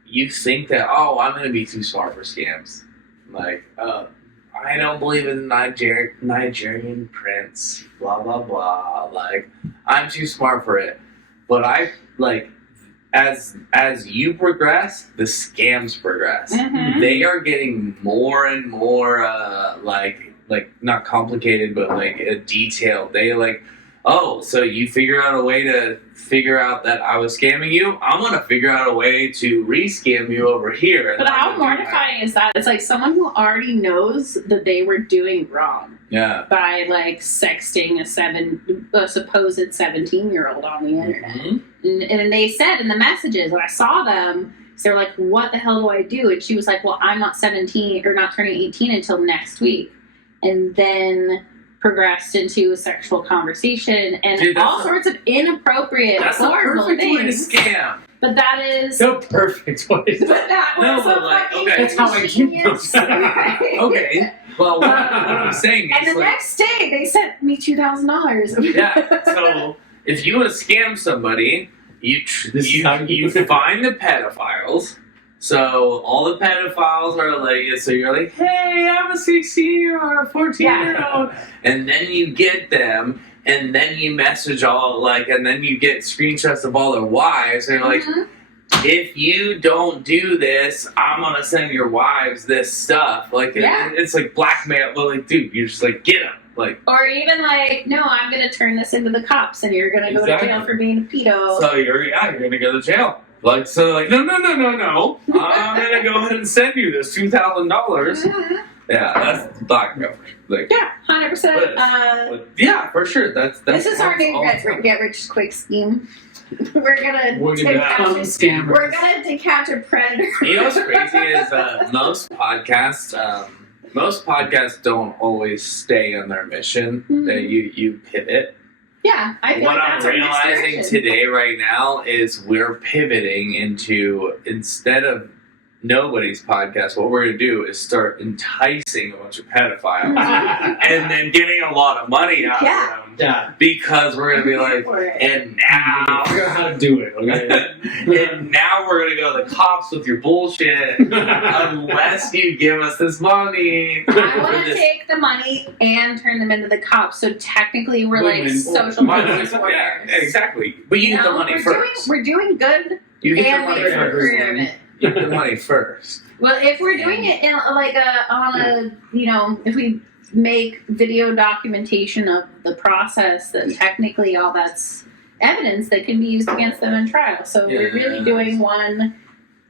you think that, oh, I'm going to be too smart for scams. Like, I don't believe in Nigerian prince, blah, blah, blah. Like, I'm too smart for it. But I, like, as you progress, the scams progress. Mm-hmm. They are getting more and more, like not complicated, but like detailed. They like, oh, so you figure out a way to figure out that I was scamming you? I'm going to figure out a way to re-scam you over here. But how mortifying is that? It's like someone who already knows that they were doing wrong. Yeah. By like sexting a supposed 17-year-old on the internet. Mm-hmm. And they said in the messages, when I saw them, so they're like, what the hell do I do? And she was like, well, I'm not 17 or not turning 18 until next week. And then progressed into a sexual conversation and dude, all sorts of inappropriate, that's the horrible perfect way to things. scam. But that is... So perfect. But that No, was but a like, fucking okay. That's how I keep genius. Okay. Well, what I'm saying And is, the like, next day, they sent me $2,000. yeah. So if you want to scam somebody, you This is how you- find the pedophiles. So all the pedophiles are like, so you're like, hey, I'm a 16-year-old or a 14-year-old, and then you get them, and then you message all like, and then you get screenshots of all their wives, and you're like, if you don't do this, I'm gonna send your wives this stuff. Like, it's like blackmail. But like, dude, you're just like, get them. Like, Or even like, no, I'm going to turn this into the cops, and you're going to go to jail for being a pedo. so you're gonna go to jail. Like, so like, no. I'm gonna go ahead and send you this $2,000. Yeah, that's blackmail. Like, Yeah, 100%. but yeah, for sure. That's This is our new all- get rich quick scheme. We're gonna become scammers. We're gonna catch a predator. You know what's crazy is most podcasts don't always stay on their mission. That you pivot. Yeah, I feel What like I'm that's our next realizing direction. today, right now, is we're pivoting into, instead of Nobody's podcast, what we're going to do is start enticing a bunch of pedophiles and then getting a lot of money out Yeah. of them. Yeah. Because we're going to be like, For it. and now, Figure out how to do it, okay? and now we're going to go to the cops with your bullshit unless you give us this money. I want For to this- take the money and turn them into the cops. So technically, we're like Win-win. social justice Yeah, warriors. exactly. But you get the money first. We're doing good, You get the and money we first. career of it. You get the money first. Well, if we're doing it in like if we make video documentation of the process, then technically all that's evidence that can be used against them in trial. So we're really doing one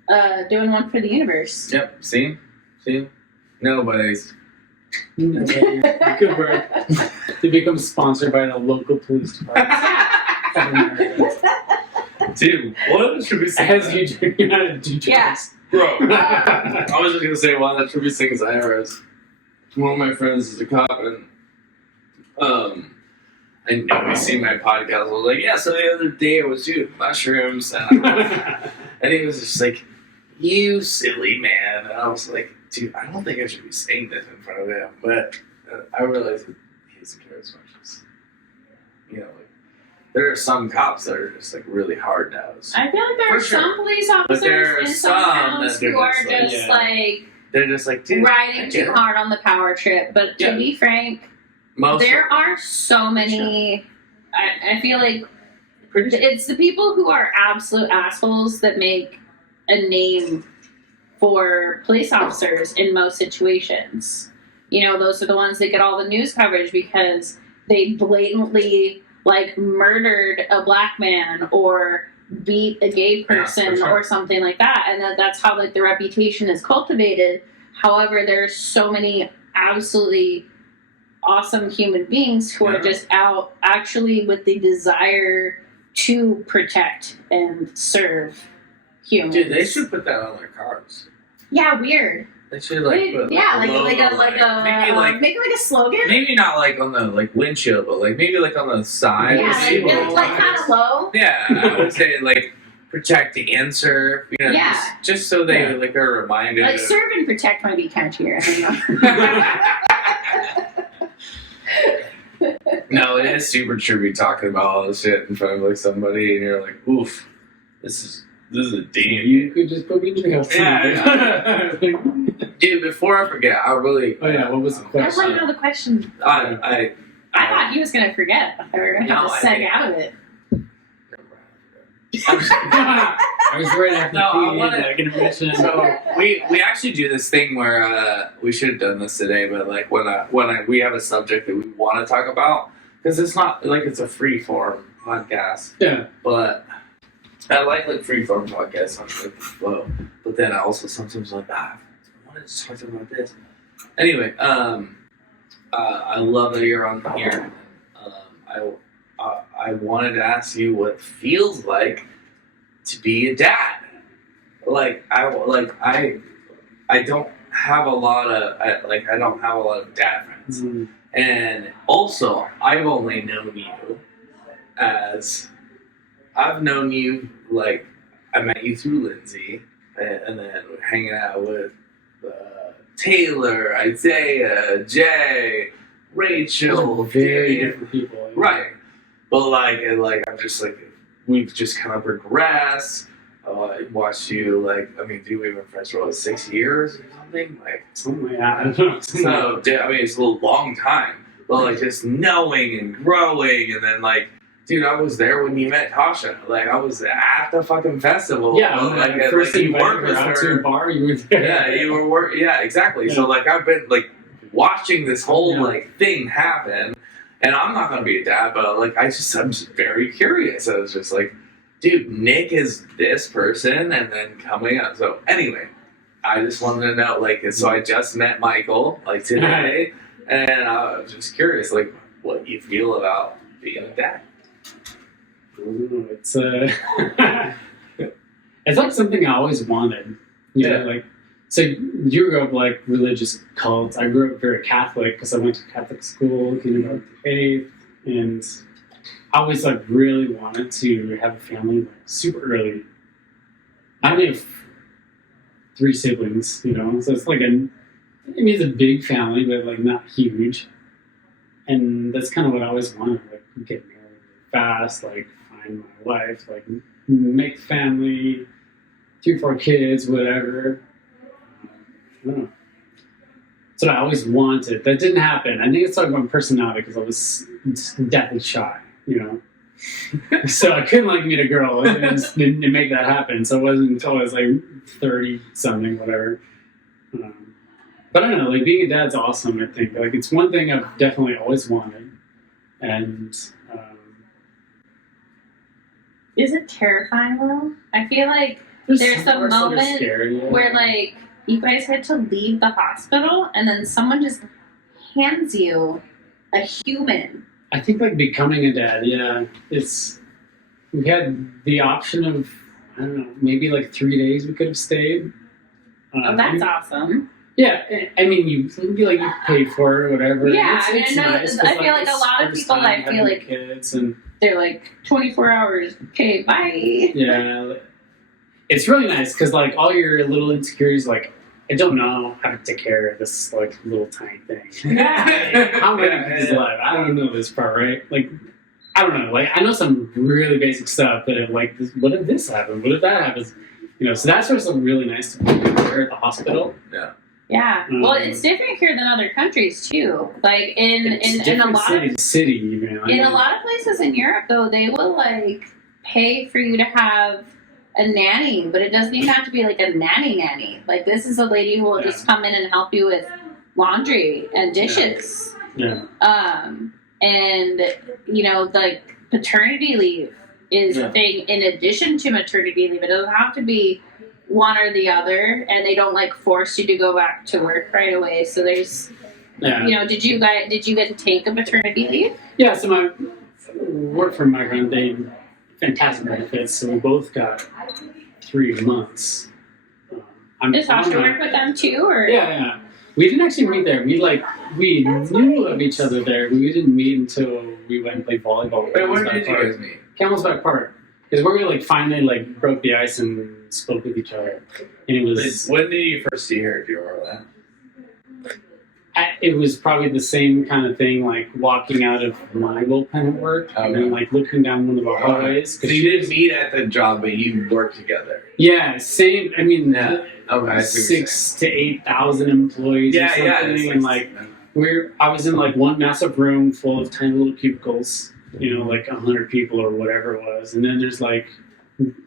for the universe. Yep. See? Nobody's. Good work. To become sponsored by the local police department. Dude, what should we say? As you do how to do Yeah. jokes. Bro, I was just gonna say one of the trivia things I ever is one of my friends is a cop, and I know he's seen my podcast. I was like, yeah, so the other day I was doing mushrooms, and he was just like, you silly man. And I was like, dude, I don't think I should be saying this in front of him, but I realized that he doesn't care as much as, like, there are some cops that are just like really hard nosed. I feel like there For are sure. some police But officers there are in some some towns that they're who are just like, just yeah. like They're just like, dude, I riding get too it. hard on the power trip. But to Yeah. be frank, Most there are so many. I feel like pretty sure. it's the people who are absolute assholes that make a name for police officers in most situations. Those are the ones that get all the news coverage because they blatantly like murdered a black man or beat a gay person for sure. or something like that, and that's how like the reputation is cultivated. However, there's so many absolutely awesome human beings who are just out actually with the desire to protect and serve humans. Dude, they should put that on their cars. Yeah, weird. They should like put Yeah, like a logo, make it like a slogan. maybe not like on the like windshield, but like maybe like on the side. Yeah, See like what like it kind is. of low. Yeah, I would say like protect and serve. You know, Yeah. just so they like are reminded. Like of- serve and protect might be catchier. I don't know. No, it is super trippy talking about all this shit in front of like somebody, and you're like, oof, this is a damn. You could just put me in jail. Yeah. Dude, before I forget, I really. Oh yeah, what was the I question? want to know the question. I I thought he was going to forget. I thought we were going to have No, to I seg think- out of it. I was right after No, I the wanna- like intermission. So we actually do this thing where we should have done this today, but like when we have a subject that we want to talk about, because it's not like it's a free form podcast, Yeah. but I like free form podcasts on like the flow. But then I also sometimes like I wanted to talk about this. Anyway, I love that you're on here. I wanted to ask you what it feels like to be a dad. I don't have a lot of dad friends, and also I've only known you as I've known you like I met you through Lindsay, and then hanging out with Taylor, Isaiah, Jay, Rachel, Very Dave. different people. Right. But I'm just like, we've just kind of progressed. I watched you, dude, we've been friends for 6 years or something. Something like that. I don't know. So, it's a long time. But just knowing and growing, and then dude, I was there when you met Tasha. I was at the fucking festival. Yeah, first thing you worked with out to a her. bar, you were there. Yeah, you were working. Yeah, exactly. Yeah. So I've been watching this whole Yeah. thing happen, and I'm not gonna be a dad, but I'm just very curious. I was just like, dude, Nick is this person, and then coming up. So anyway, I just wanted to know so I just met Michael today, and I was just curious what you feel about being a dad. Ooh, it's it's something I always wanted. You know, so you grew up religious cults. I grew up very Catholic because I went to Catholic school, kindergarten to 8th, and I always really wanted to have a family super early. I only have 3 siblings, you know, so it's it's a big family, but not huge. And that's kind of what I always wanted, get married fast, find my wife, make family, 3-4 kids, whatever. I don't know. That's what I always wanted. That didn't happen. I think it's my personality because I was deathly shy, you know. So I couldn't meet a girl and didn't make that happen. So it wasn't until I was 30 something, whatever. But I don't know, being a dad's awesome. I think it's one thing I've definitely always wanted, and Is it terrifying though? I feel there's some a parts that are moment scary, yeah. where you guys had to leave the hospital and then someone just hands you a human. I think becoming a dad, yeah, we had the option of, I don't know, maybe 3 days we could have stayed. Oh, that's awesome. Yeah, I mean, you pay for it or whatever. Yeah, it's I know. nice, I feel a lot of people. I feel kids and they're 24 hours. Okay, bye. yeah, it's really nice because all your little insecurities, I don't know how to take care of this little tiny thing. How am I gonna keep this alive? I don't know this part, right? I don't know. I know some really basic stuff that what if this happens? What if that happens? You know, so that's what's really nice to be there at the hospital. Yeah. Well, it's different here than other countries too. In a lot of city, even. In a lot of places in Europe, though, they will pay for you to have a nanny, but it doesn't even have to be a nanny. This is a lady who will just come in and help you with laundry and dishes. Yeah. And paternity leave is a thing in addition to maternity leave. It doesn't have to be one or the other, and they don't force you to go back to work right away. So there's, did you get to take a maternity leave? Yeah. So my work from my friend, they fantastic benefits. So we both got 3 months. Does Tasha work with them too, or? Yeah. We didn't actually meet there. We knew of each other there. We didn't meet until we went and played volleyball. Wait, where did you guys meet? Camel's Back Park. is where we like finally like broke the ice and spoke with each other, and it was When did you first see her? Do you remember that? it was probably the same kind of thing, like walking out of my pen at work and then like looking down one of the hallways. So you didn't meet at the job, but you worked together. Yeah, same. I mean, Yeah. Okay. I see what you're 6,000 to 8,000 employees or something, it's and like I was in like one massive room full of tiny little cubicles, you know, like 100 people or whatever it was, and then there's like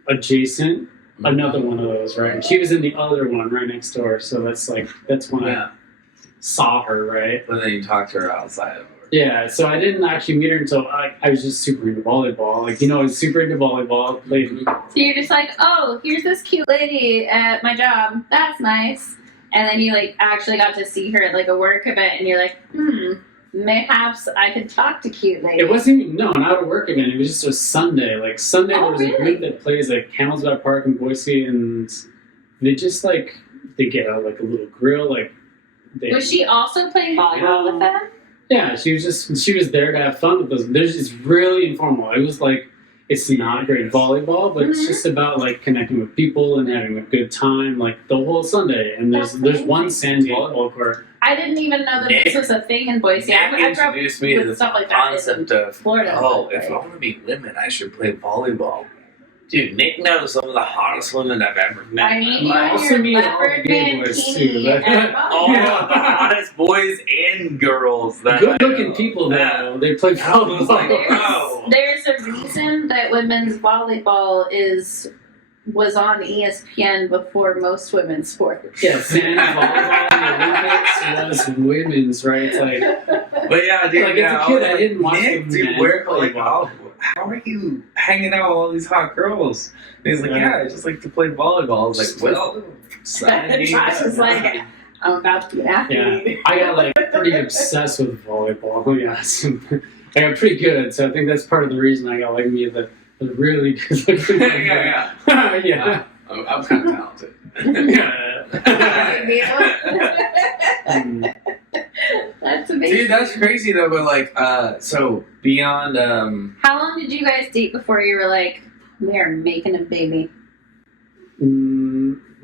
adjacent another one of those, right? And she was in the other one right next door, so that's when I saw her, right? But then you talked to her outside of work. Yeah, so I didn't actually meet her until I was just super into volleyball. Like, you know, I was super into volleyball. Played. So you're just like, oh, here's this cute lady at my job. That's nice. And then you like actually got to see her at like a work event, and you're like, mayhaps I could talk to cute lady. It wasn't even, not a work event. It was just a Sunday. Like, Sunday there was a group that plays at Campbellsville Park in Boise, and they just like, they get out like a little grill. Like, was she also playing volleyball with them? Yeah, she was there to have fun with us. There's just really informal. It was like, it's not great volleyball, but it's just about like connecting with people and having a good time, like the whole Sunday. And there's one sand volleyball court. I didn't even know that this was a thing in Boise. I grew up introduced me to with the stuff like that concept in of Florida. Oh, if I want to meet women, I should play volleyball. Dude, Nick knows some of the hottest women I've ever met. I mean, you I and also your meet all the leopard gay boys, mankini too. and All the hottest boys and girls. That Good-looking people, though. Yeah. They play volleyball. like, wow. There's a reason that women's volleyball was on ESPN before most women's sports. Yeah, sand volleyball in the Olympics was women's, right? It's like, But yeah, dude, like as a kid, I didn't watch Nick, them dude, men where, play like, volleyball. how are you hanging out with all these hot girls? And he's like, yeah, I just like to play volleyball. I was like, well, Josh is like, I'm about to be an athlete. Yeah, I got like pretty obsessed with volleyball. Yeah, I got pretty good, so I think that's part of the reason I got like me the really good looking. yeah. Yeah. I'm kind of talented. That's amazing. Dude, that's crazy though. But like, so beyond, How long did you guys date before you were like, we are making a baby?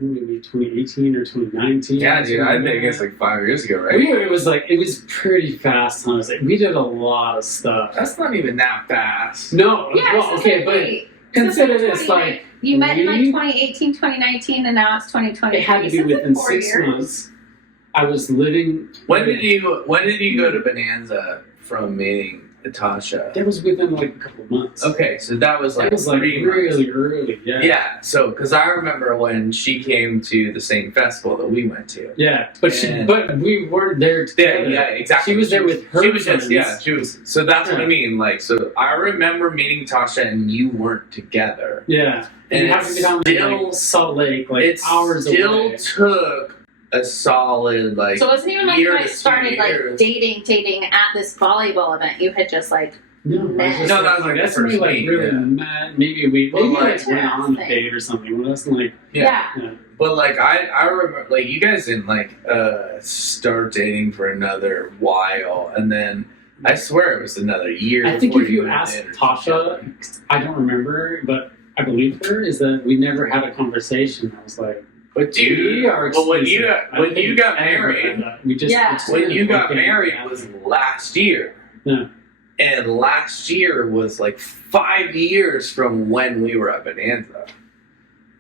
Maybe 2018 or 2019. yeah, dude, I think it's like 5 years ago, right? It was pretty fast. Honestly, we did a lot of stuff. That's not even that fast. No, Yeah, well, okay, but consider this like you met in like we- 2018, 2019, and now it's 2020. it had to be So it's within 4 6 years. months. I was living. When did you go to Bonanza from meeting Natasha? That was within like a couple of months. Okay, so that was like That was like 3 months. really early. Yeah. Yeah, so because I remember when she came to the same festival that we went to. Yeah, but we weren't there together. Yeah, exactly. She was there with her She was just friends. she was. So that's what I mean. Like, so I remember meeting Tasha and you weren't together. Yeah, and you have to get down to like Salt Lake, like It hours still away. took a solid like. So it wasn't even like you year guys to 2 started like years. dating at this volleyball event. You had just like No, No, that was like the that's first me like meet, really yeah. mad. Maybe we Well, like, like went on a interesting. date or something. It wasn't like yeah. But like I remember like you guys didn't like start dating for another while, and then I swear it was another year. I think before if you moved ask in or Tasha, something. I don't remember, but I believe her is that we never had a conversation. I was like, But dude, we are but when exclusive. you I don't when you think got we ever married, had that. We just Yeah. just when you got looked at married it. was last year. Yeah. And last year was like 5 years from when we were at Bonanza.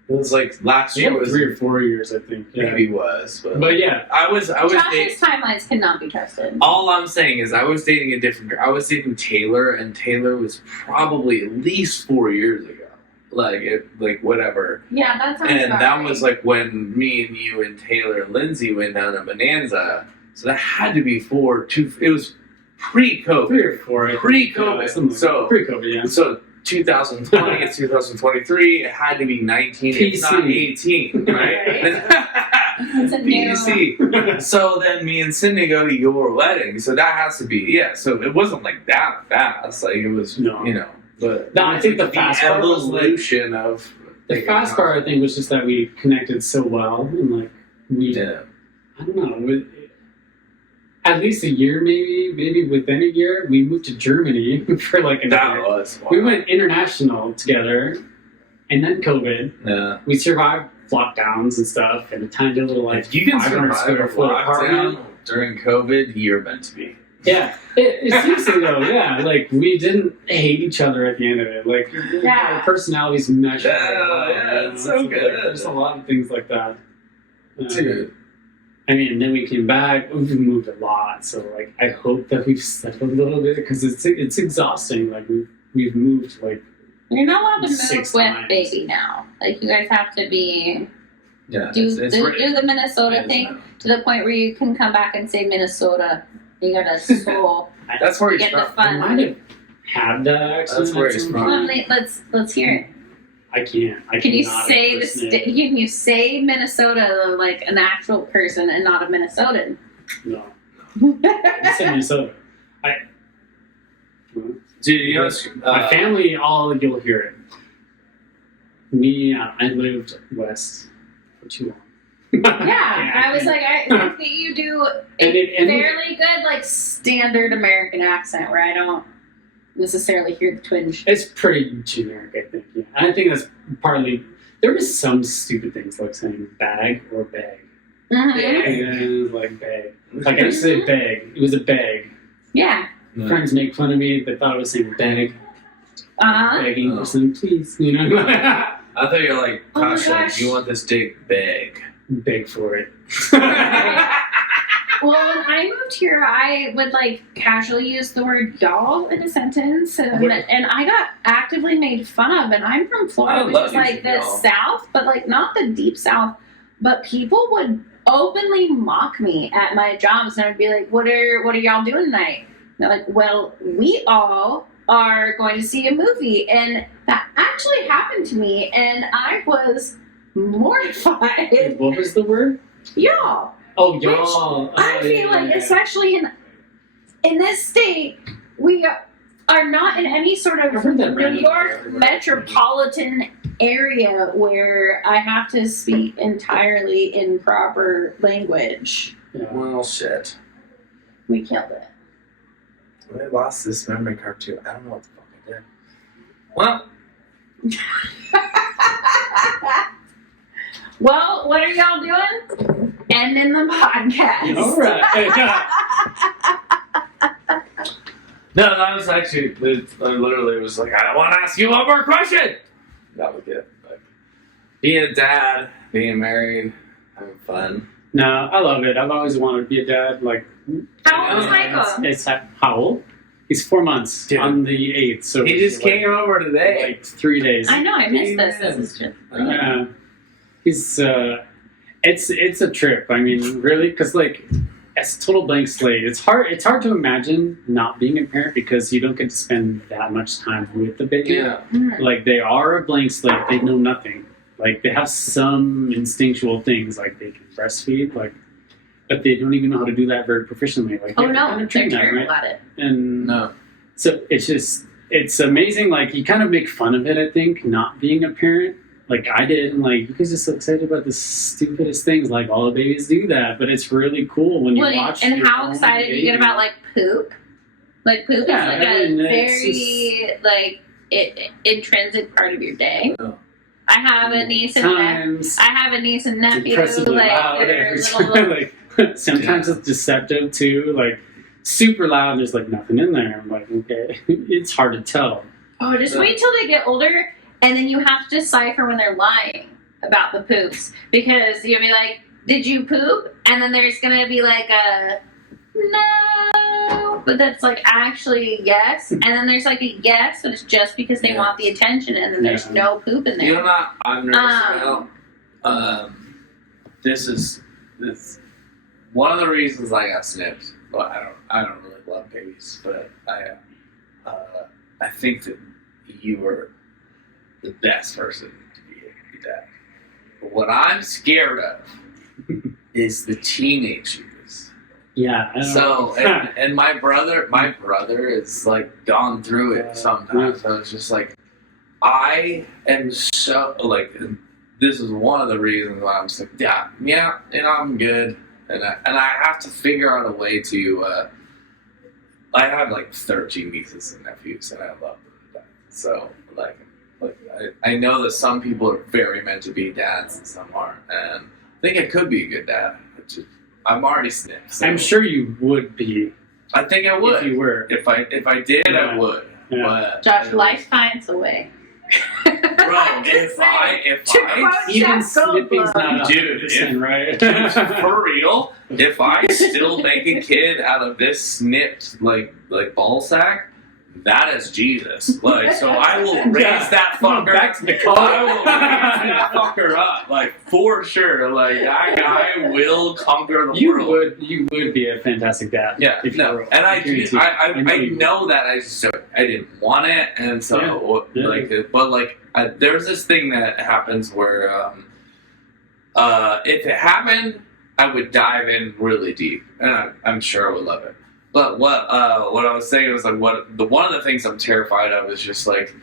It was like last year was 3 or 4 years, I think. Yeah. maybe was, But yeah, I was dating. Josh's timelines cannot be trusted. All I'm saying is I was dating a different girl. I was dating Taylor, and Taylor was probably at least 4 years ago. Like whatever. Yeah, that sounds And about that right. was like when me and you and Taylor and Lindsay went down to Bonanza. So that had to be it was pre-COVID. 3 or 4. I think. Pre-COVID. Yeah, something like So- that. Pre-COVID, yeah. So 2020, it's 2023. It had to be 19, if not PC. 18, right? It's a new- PC. So then me and Cindy go to your wedding. So that has to be, yeah. So it wasn't like that fast. Like it was, No. you know. But No, I think the fast part was like evolution of the fast part. I think was just that we connected so well, and like we, Yeah. I don't know. at least a year, maybe within a year, we moved to Germany for like an That year. was We wild. went international together, and then COVID. Yeah. We survived lockdowns and stuff, and a tiny little like If you can 500 survive square a foot apartment. lockdown during COVID, you're meant to be. Yeah, it seriously though, yeah, like we didn't hate each other at the end of it. Like our personalities meshed. Yeah, really well, yeah, you know? it's so like, good. there's a lot of things like that. Dude. I mean, and then we came back. We've moved a lot, so like I hope that we've settled a little bit because it's exhausting. Like we've moved like You're not allowed to move 6 with times. baby now. Like you guys have to be Yeah. do it's the Minnesota thing to the point where you can come back and say Minnesota. You got a soul. That's where he's Get the from. fun. I might have had that accent. That's where at he's some from. Well, point. let's hear it. I can't. I Can you cannot say the impersonate- can you say Minnesota like an actual person and not a Minnesotan? No. I said Minnesota. Dude, you know, My family, all you'll hear it. Me, I lived west for too long. Yeah, I was like, I think that you do And a it- and- fairly good like standard American accent where I don't necessarily hear the twinge. It's pretty generic, I think. Yeah. I think that's partly. There was some stupid things like saying bag or bag. Mhm. And like bag. Like I used to say bag. It was a bag. Yeah. Friends make fun of me. They thought I was saying bag. Uh-huh. Begging for something, please. You know, I thought you were like, Oh my gosh, gosh. you want this dick big. beg for it. Well, when I moved here, I would like casually use the word y'all in a sentence, and I got actively made fun of. And I'm from I Florida, which love is like using the y'all. South, but like not the deep South. But people would openly mock me at my jobs, and I'd be like, "What are y'all doing tonight?" And they're like, "Well, we all are going to see a movie," and that actually happened to me, and I was mortified. What was the word? Y'all. Oh, y'all. I feel like, especially in this state, we are not in any sort of I've heard that New randomly. York metropolitan area where I have to speak entirely in proper language. Yeah. Well, shit. We killed it. I lost this memory card too. I don't know what the fuck I did. Well, Well, what are y'all doing? Ending the podcast. All right. no, that was actually, I literally was like, I want to ask you one more question. That was it. Like, being a dad, being married, having fun. No, I love it. I've always wanted to be a dad. Like, How old is Michael? it's how old? He's 4 months Dude. on the 8th. So He just like, came over today. like 3 days. I know, I missed this. This is just. Yeah, he's it's a trip. I mean, really, because like it's a total blank slate. It's hard to imagine not being a parent because you don't get to spend that much time with the baby. Yeah. Like they are a blank slate. They know nothing. Like they have some instinctual things, like they can breastfeed, like, but they don't even know how to do that very proficiently. Like, Oh you have to no, kind they're of train them, terrible right? at it. And No. so it's amazing. Like you kind of make fun of it, I think, not being a parent. Like I did, and like you guys are so excited about the stupidest things. Like all the babies do that, but it's really cool when you Well, watch. and your how own excited you get baby. about like poop? Like poop Yeah, is like I mean, a it's very intrinsic part of your day. Oh. I have a niece and Times I have a niece and it's nephew. impressively Like loud they're every little. time. Like sometimes it's deceptive too. Like super loud. And there's like nothing in there. I'm like, okay, it's hard to tell. Oh, just wait till they get older, and then you have to decipher when they're lying about the poops because you'll be like, "Did you poop?" And then there's gonna be like a no, but that's like actually yes, and then there's like a yes, but it's just because they want the attention, and then there's Yeah. no poop in You know there. what I'm nervous about? This one of the reasons I got snipped. Well, I don't really love babies, but I think that you were the best person to be dad. But what I'm scared of is the teenagers. Yeah. I don't So know. and my brother is like gone through it sometimes. So it's just like I am so like this is one of the reasons why I'm just like yeah, you know, I'm good. and I have to figure out a way to. I have like 13 nieces and nephews, and I love them. So like I know that some people are very meant to be dads and some aren't, and I think I could be a good dad. I'm already snipped. So I'm sure you would be. I think I would. If you were. If I did, Yeah. I would. Yeah. But, Josh, life finds a way. Bro, if I Even Jeff Goldblum. snipping's not Dude, 100%, right? for real, if I still make a kid out of this snipped like ball sack, that is Jesus. Like, so I will raise Yeah. that Come on, fucker. back to the I car. will raise that fucker up, like for sure. Like that guy will conquer the world. You would be a fantastic dad. Yeah, if you no, were. and I guarantee you. I know that I didn't want it, and so Yeah. like, there's this thing that happens where, if it happened, I would dive in really deep, and I'm sure I would love it. But what I was saying was like one of the things I'm terrified of is just like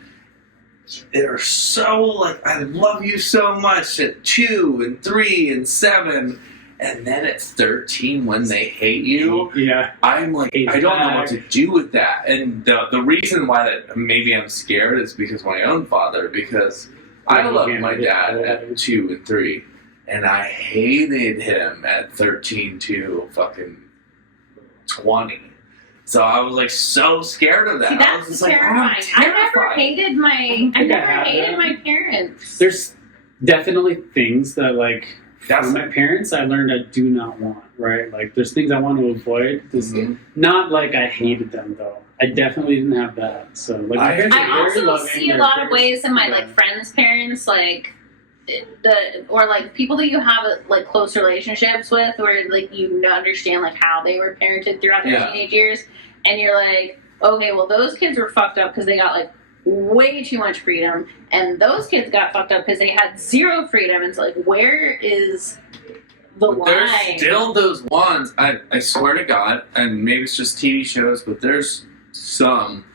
they're so like I love you so much at 2 and 3 and 7. And then at 13, when they hate you, Yeah. I'm like, I don't know what to do with that. And the reason why that maybe I'm scared is because my own father, because I loved my dad at 2 and 3, and I hated him at 13 to fucking 20. So I was like so scared of that. See, I was that's just like, terrifying. I'm I never terrified. hated my. I think I never have hated that. my parents. There's definitely things that, like, That's from my parents I learned I do not want, right? Like, there's things I want to avoid. Mhm. Not like I hated them, though. I definitely didn't have that. So, like, my parents are I very also loving. see a They're lot of very- ways in my yeah. like friends' parents, like like people that you have like close relationships with, where like you understand like how they were parented throughout their Yeah. teenage years, and you're like, okay, well those kids were fucked up because they got like way too much freedom, and those kids got fucked up because they had zero freedom. And it's like, where is the But there's line? still those ones, I swear to God, and maybe it's just TV shows, but there's some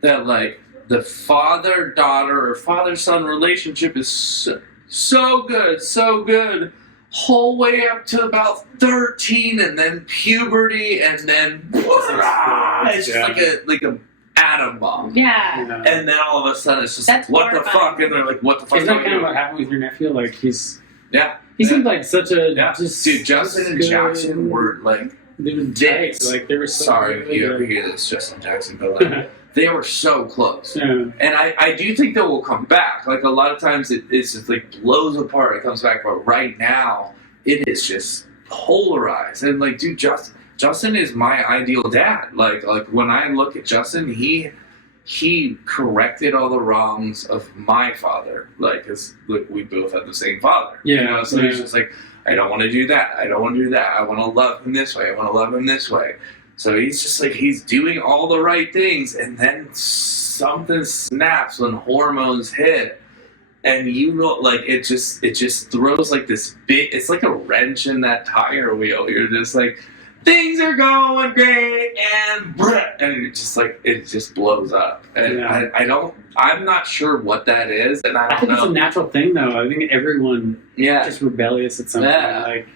that like the father-daughter or father-son relationship is so good, whole way up to about 13, and then puberty, and then it's just like a atom bomb. Yeah. Yeah. And then all of a sudden it's just That's what the horrifying. fuck, and they're like, what the fuck? Isn't do that I kind of do? what happened with your nephew? Like, he Yeah. seemed like such a Yeah. just Dude, Justin and good- Jackson were like, They were dicks. tight. Like, they were so sorry if good. you ever hear this, Justin Jackson, but like, they were so close. Yeah. And I do think that will come back. Like a lot of times it's just like blows apart, it comes back, but right now it is just polarized. And like, dude, Justin is my ideal dad. Like when I look at Justin, he corrected all the wrongs of my father. Like, 'cause look, we both had the same father. Yeah, You know? So he's yeah. just like, I don't want to do that. I don't want to do that. I want to love him this way. I want to love him this way. So he's just like, he's doing all the right things, and then something snaps when hormones hit. And you know, like, it just throws like this big, it's like a wrench in that tire wheel. You're just like, things are going great, and it just blows up. And Yeah. I'm not sure what that is, and I I don't think it's a know. natural thing, though. I think everyone Yeah. just rebellious at some Yeah. point. Like,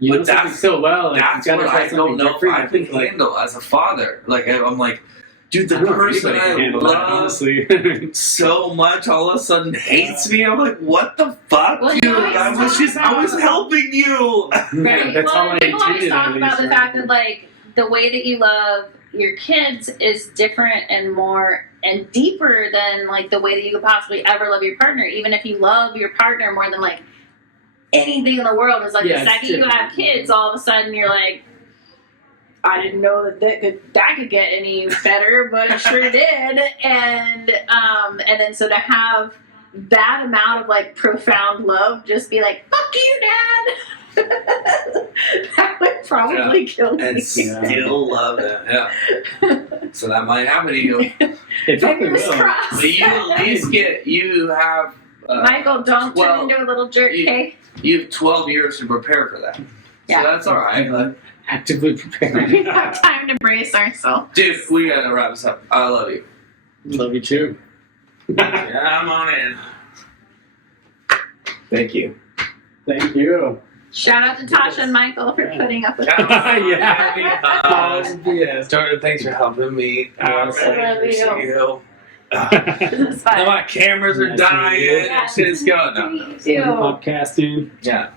you But know something that's- so well. Like, That's you gotta what try I something don't know if different. I I think, can like, handle as a father. Like, I'm like, dude, the I don't know if person anybody can I handle that, love honestly. so much all of a sudden hates me. I'm like, what the fuck, Well, you dude? always I was talk helping you. Right. That's well, all I people always intended. talk at about least, the right? fact that like the way that you love your kids is different and more and deeper than like the way that you could possibly ever love your partner. Even if you love your partner more than like anything in the world, is like Yeah, the it's second you different. have kids, all of a sudden you're like, I didn't know that could get any better, but it sure did. And then so to have that amount of like profound love just be like, fuck you, Dad. That would probably kill me. And still love them. Yeah. So that might happen to you. It probably Fingers will. crossed. But you at least you have. Michael, don't well, turn into a little jerk, okay? You have 12 years to prepare for that. Yeah. So that's all right. Like, Actively preparing. We have time to brace ourselves. dude, we gotta wrap this up. I love you. Love you too. Yeah, I'm on in. Thank you. Thank you. Shout out to Tasha and Michael for putting up with us. Yes. Jordan, thanks for helping me. I'm Yes, ready love to you. see you. This is fun. My cameras are Nice dying. to meet Yeah. Shit's going on. Me too. Podcasting. Yeah.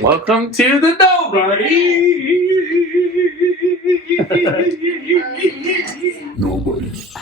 Welcome to the Nobodies. Nobodies.